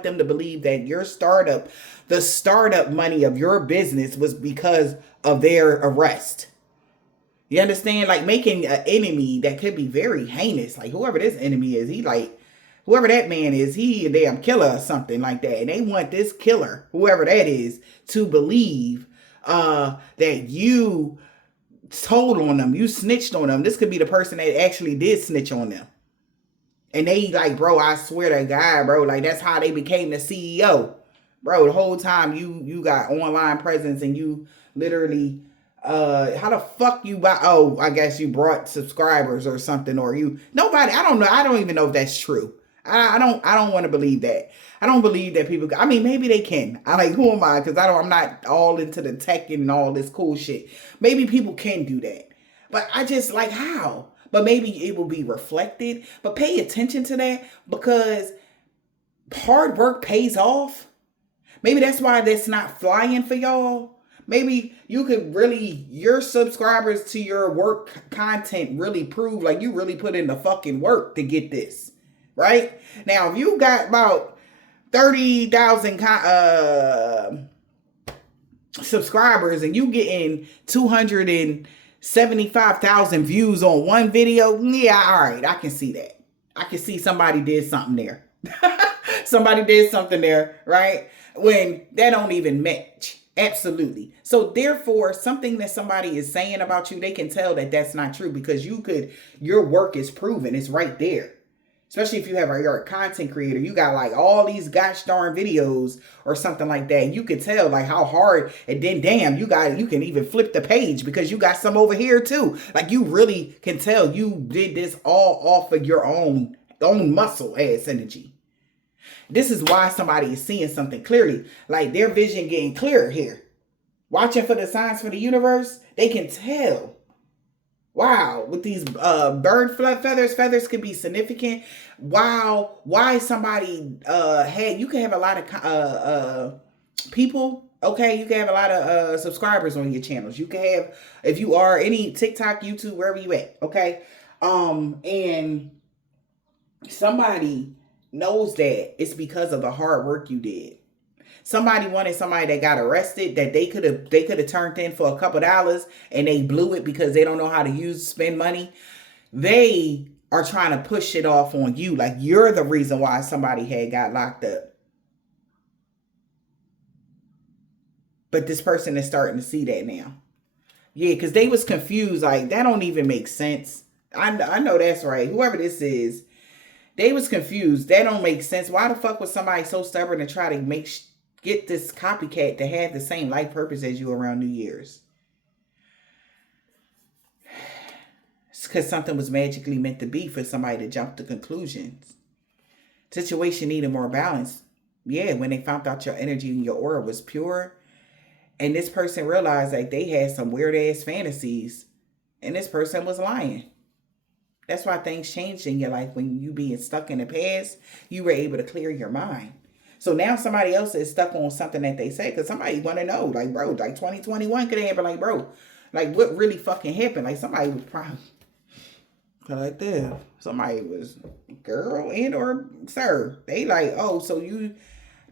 them to believe that your startup, the startup money of your business was because of their arrest. You understand? Like, making an enemy that could be very heinous. Like, whoever this enemy is, whoever that man is, he a damn killer or something like that. And they want this killer, whoever that is, to believe that you told on them, you snitched on them. This could be the person that actually did snitch on them. And they like, bro, I swear to God, bro, like that's how they became the CEO. Bro, the whole time you got online presence and you literally, how the fuck you buy? Oh, I guess you brought subscribers or something, or nobody, I don't know. I don't even know if that's true. I don't want to believe that. I don't believe that people, I mean, maybe they can. Who am I? Because I'm not all into the tech and all this cool shit. Maybe people can do that. But I just like, how? But maybe it will be reflected. But pay attention to that, because hard work pays off. Maybe that's why that's not flying for y'all. Maybe you could really, your subscribers to your work content really prove like you really put in the fucking work to get this. Right? Now, if you got about 30,000 subscribers and you getting 275,000 views on one video, yeah, all right, I can see that. I can see somebody did something there. Somebody did something there, right? When that don't even match. Absolutely. So therefore, something that somebody is saying about you, they can tell that that's not true, because your work is proven. It's right there. Especially if you're a content creator, you got like all these gosh darn videos or something like that. And you can tell like how hard, and then damn, you can even flip the page because you got some over here too. Like you really can tell you did this all off of your own muscle ass energy. This is why somebody is seeing something clearly, like their vision getting clearer here. Watching for the signs for the universe, they can tell. Wow, with these bird feathers could be significant. Wow, why somebody you can have a lot of people. Okay, you can have a lot of subscribers on your channels. You can have, if you are any TikTok, YouTube, wherever you at. Okay, and somebody knows that it's because of the hard work you did. Somebody wanted somebody that got arrested that they could have turned in for a couple dollars, and they blew it because they don't know how to spend money. They are trying to push it off on you, like you're the reason why somebody had got locked up. But this person is starting to see that now. Yeah, because they was confused. Like, that don't even make sense. I know that's right. Whoever this is, they was confused. That don't make sense. Why the fuck was somebody so stubborn to try to get this copycat to have the same life purpose as you around New Year's? It's because something was magically meant to be for somebody to jump to conclusions. Situation needed more balance. Yeah, when they found out your energy and your aura was pure, and this person realized that they had some weird ass fantasies, and this person was lying. That's why things changed in your life. When you being stuck in the past, you were able to clear your mind. So now somebody else is stuck on something that they say, because somebody want to know, like, bro, like 2021 could happen, like, bro, like, what really fucking happened? Like, somebody was probably like that. Somebody was girl and or sir. They like, oh, so you,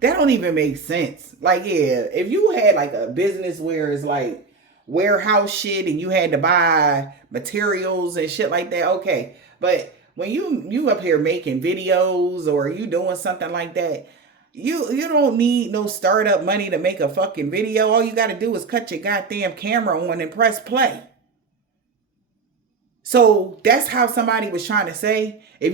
that don't even make sense. Like, yeah, if you had like a business where it's like warehouse shit and you had to buy materials and shit like that, okay. But when you up here making videos or you doing something like that, you don't need no startup money to make a fucking video. All you got to do is cut your goddamn camera on and press play. So that's how somebody was trying to say. If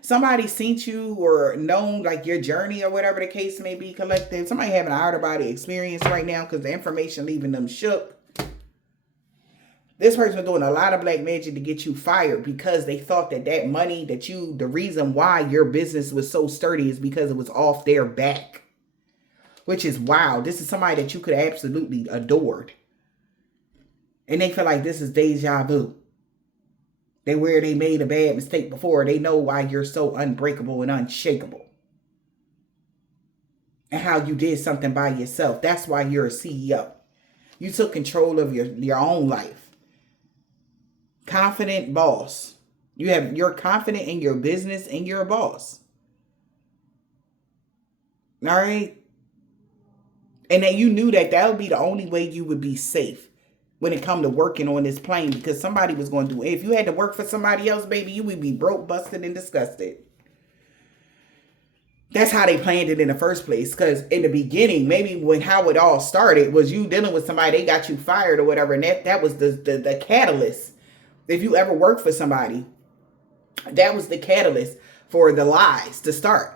somebody seen you or known like your journey or whatever the case may be, collective, somebody having an out of body experience right now because the information leaving them shook. This person was doing a lot of black magic to get you fired because they thought that money the reason why your business was so sturdy is because it was off their back. Which is wow. This is somebody that you could absolutely adored. And they feel like this is deja vu. They made a bad mistake before. They know why you're so unbreakable and unshakable. And how you did something by yourself. That's why you're a CEO. You took control of your own life. Confident boss. You're confident in your business and you're a boss. All right? And that you knew that would be the only way you would be safe when it come to working on this plane, because somebody was going to do it. If you had to work for somebody else, baby, you would be broke, busted, and disgusted. That's how they planned it in the first place. Because in the beginning, maybe how it all started was you dealing with somebody, they got you fired or whatever, and that was the catalyst. If you ever worked for somebody, that was the catalyst for the lies to start.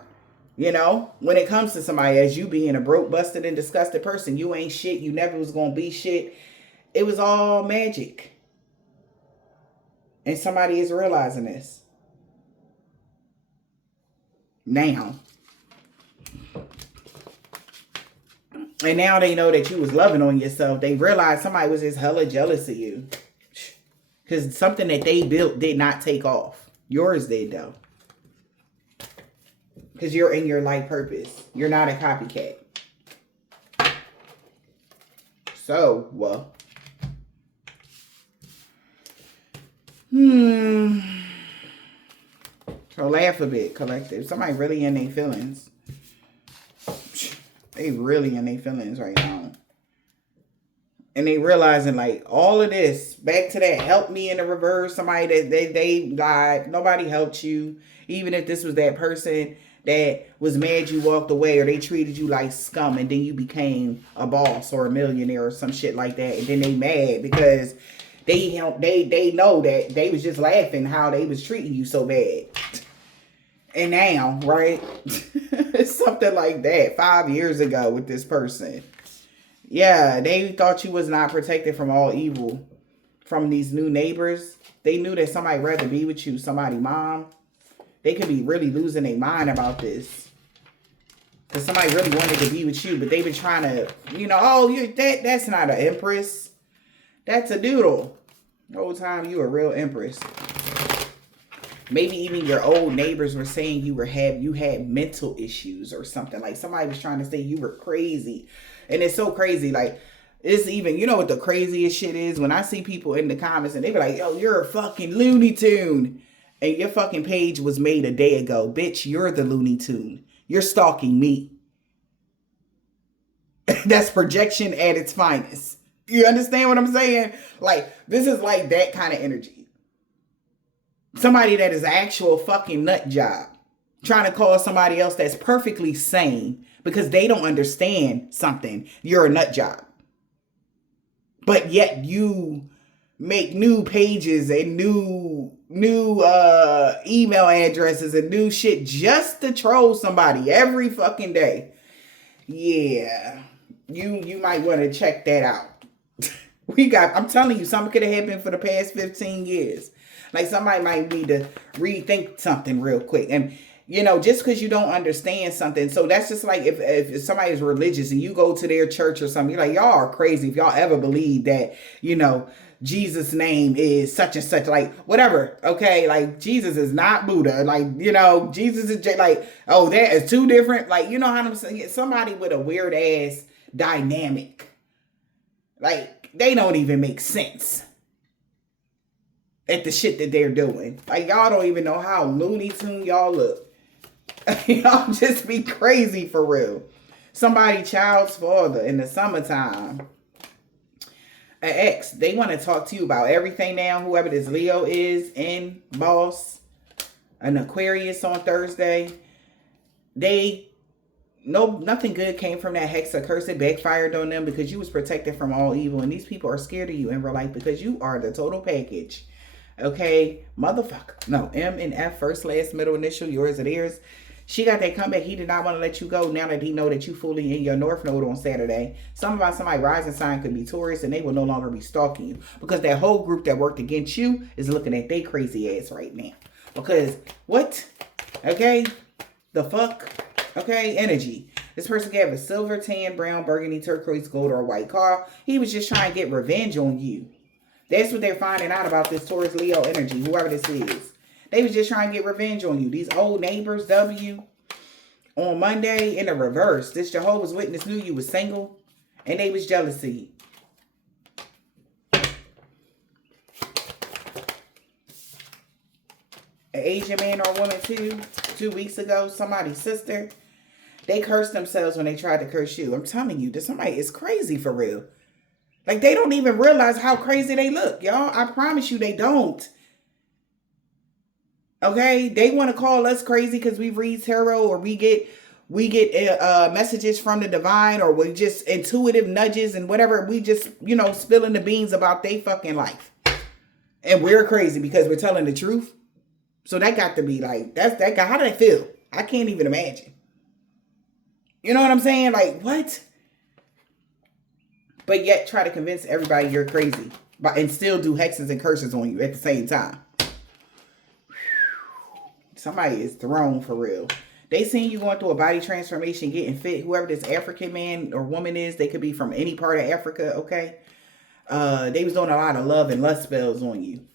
You know, when it comes to somebody as you being a broke, busted, and disgusted person, you ain't shit, you never was going to be shit. It was all magic. And somebody is realizing this. Now. And now they know that you was loving on yourself. They realize somebody was just hella jealous of you. Because something that they built did not take off. Yours did, though. Because you're in your life purpose. You're not a copycat. So, well. So laugh a bit, collective. Somebody really in their feelings. They really in their feelings right now. And they realizing like all of this, back to that help me in the reverse. Somebody that they lied. Nobody helped you. Even if this was that person that was mad you walked away, or they treated you like scum and then you became a boss or a millionaire or some shit like that. And then they mad because they know that they was just laughing how they was treating you so bad. And now, right? It's something like that 5 years ago with this person. Yeah, they thought you was not protected from all evil from these new neighbors. They knew that somebody rather be with you, somebody mom. They could be really losing their mind about this. Because somebody really wanted to be with you, but they've been trying to, that's not an empress. That's a doodle. The whole time you a real empress. Maybe even your old neighbors were saying you had mental issues or something. Like somebody was trying to say you were crazy. And it's so crazy. Like, it's even, you know what the craziest shit is? When I see people in the comments and they be like, yo, you're a fucking Looney Tune. And your fucking page was made a day ago. Bitch, you're the Looney Tune. You're stalking me. That's projection at its finest. You understand what I'm saying? Like, this is like that kind of energy. Somebody that is an actual fucking nut job. Trying to call somebody else that's perfectly sane because they don't understand something. You're a nut job. But yet you make new pages and new email addresses and new shit just to troll somebody every fucking day. Yeah. You might want to check that out. I'm telling you, something could have happened for the past 15 years. Like, somebody might need to rethink something real quick. And, just because you don't understand something. So that's just like if somebody is religious and you go to their church or something, you're like, y'all are crazy if y'all ever believe that, Jesus' name is such and such, like, whatever. Okay. Like, Jesus is not Buddha. Like, Jesus is like, oh, that is two different. Like, you know how I'm saying? Somebody with a weird ass dynamic. Like, they don't even make sense at the shit that they're doing. Like, y'all don't even know how Looney Tune y'all look. Y'all just be crazy for real. Somebody child's father in the summertime. An ex, they want to talk to you about everything now. Whoever this Leo is in boss, an Aquarius on Thursday. Nothing good came from that hex or curse. It backfired on them because you was protected from all evil. And these people are scared of you in real life because you are the total package. Okay, motherfucker. No, M and F, first, last, middle initial, yours and theirs. She got that comeback. He did not want to let you go now that he know that you fully in your North Node on Saturday. Somebody rising sign could be Taurus and they will no longer be stalking you because that whole group that worked against you is looking at they crazy ass right now. Because what? Okay, the fuck? Okay, energy. This person gave a silver, tan, brown, burgundy, turquoise, gold, or white car. He was just trying to get revenge on you. That's what they're finding out about this Taurus Leo energy, whoever this is. They was just trying to get revenge on you. These old neighbors, W, on Monday in the reverse. This Jehovah's Witness knew you was single, and they was jealousy. An Asian man or woman too, 2 weeks ago, somebody's sister. They cursed themselves when they tried to curse you. I'm telling you, somebody is crazy for real. Like, they don't even realize how crazy they look, y'all. I promise you they don't. Okay? They want to call us crazy because we read tarot or we get messages from the divine or we just intuitive nudges and whatever. We just, spilling the beans about their fucking life. And we're crazy because we're telling the truth. So that got to be like, that's that guy. How did I feel? I can't even imagine. You know what I'm saying? Like, what? But yet try to convince everybody you're crazy. And still do hexes and curses on you at the same time. Somebody is thrown for real. They seen you going through a body transformation, getting fit. Whoever this African man or woman is, they could be from any part of Africa, okay? They was doing a lot of love and lust spells on you.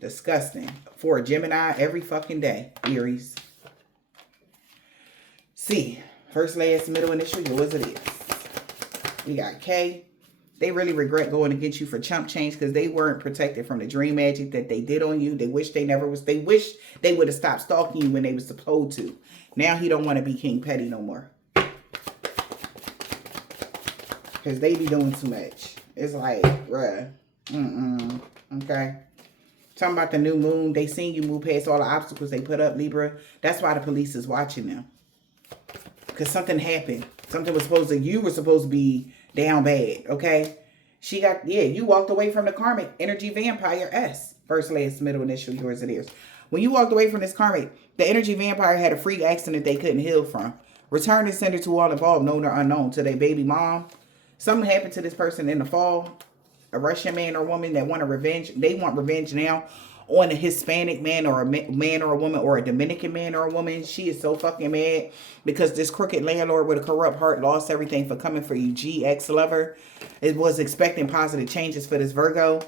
Disgusting. For a Gemini every fucking day. Aries. C. First, last, middle initial, yours it is. We got K. They really regret going against you for chump change because they weren't protected from the dream magic that they did on you. They wish they never was. They wish they would have stopped stalking you when they was supposed to. Now he don't want to be King Petty no more. Because they be doing too much. It's like, bruh. Okay. Talking about the new moon. They seen you move past all the obstacles they put up, Libra. That's why the police is watching them. Because something happened. Something was you were supposed to be down bad, okay? You walked away from the karmic energy vampire S. First, last, middle initial, yours it is. When you walked away from this karmic, the energy vampire had a freak accident they couldn't heal from. Return this sender to all involved, known or unknown, to their baby mom. Something happened to this person in the fall. A Russian man or woman that want revenge. They want revenge now on a Hispanic man or a man or a woman or a Dominican man or a woman. She is so fucking mad because this crooked landlord with a corrupt heart lost everything for coming for you. GX lover. It was expecting positive changes for this Virgo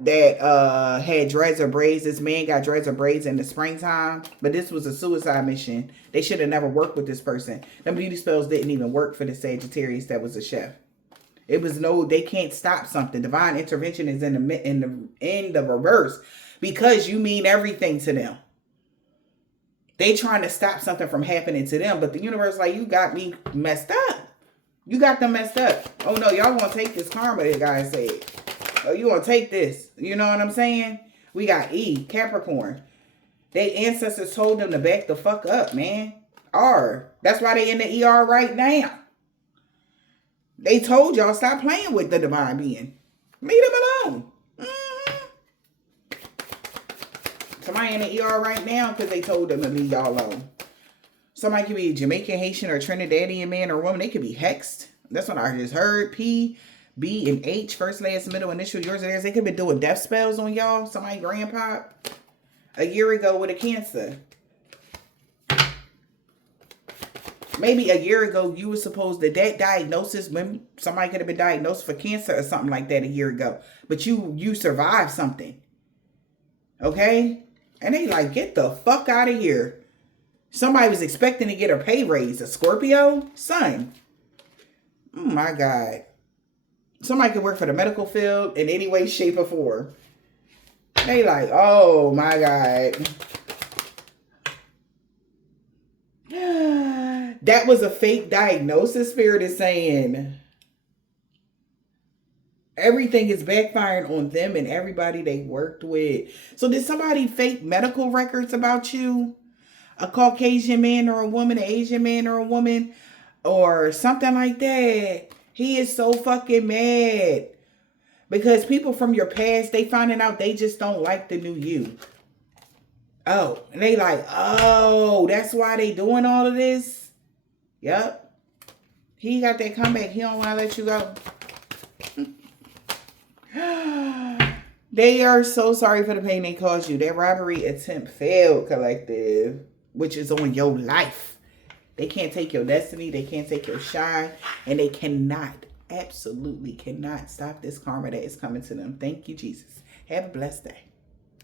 that had dreads or braids. This man got dreads or braids in the springtime, but this was a suicide mission. They should have never worked with this person. Them beauty spells didn't even work for the Sagittarius that was a chef. It was they can't stop something. Divine intervention is in the reverse because you mean everything to them. They trying to stop something from happening to them, but the universe like, you got me messed up. You got them messed up. Oh no, y'all gonna take this karma, that guy said. Oh, you gonna take this. You know what I'm saying? We got E, Capricorn. Their ancestors told them to back the fuck up, man. R. That's why they in the ER right now. They told y'all stop playing with the divine being. Leave them alone. Somebody in the ER right now because they told them to leave y'all alone. Somebody could be a Jamaican, Haitian, or Trinidadian man or woman. They could be hexed. That's what I just heard. P, B, and H, first, last, middle, initial, yours and theirs. They could be doing death spells on y'all. Somebody grandpa a year ago with a cancer. Maybe a year ago, you were supposed to, that diagnosis, when somebody could have been diagnosed for cancer or something like that a year ago. But you survived something. Okay? And they like, get the fuck out of here. Somebody was expecting to get a pay raise. A Scorpio? Son. Oh my God. Somebody could work for the medical field in any way, shape, or form. They like, oh my God. That was a fake diagnosis. Spirit is saying everything is backfiring on them and everybody they worked with. So did somebody fake medical records about you? A Caucasian man or a woman, an Asian man or a woman, or something like that. He is so fucking mad. Because people from your past, they finding out they just don't like the new you. Oh, and they like, oh, that's why they doing all of this? Yep. He got that comeback. He don't want to let you go. They are so sorry for the pain they caused you. That robbery attempt failed, collective, which is on your life. They can't take your destiny. They can't take your shine. And they cannot, absolutely cannot stop this karma that is coming to them. Thank you, Jesus. Have a blessed day.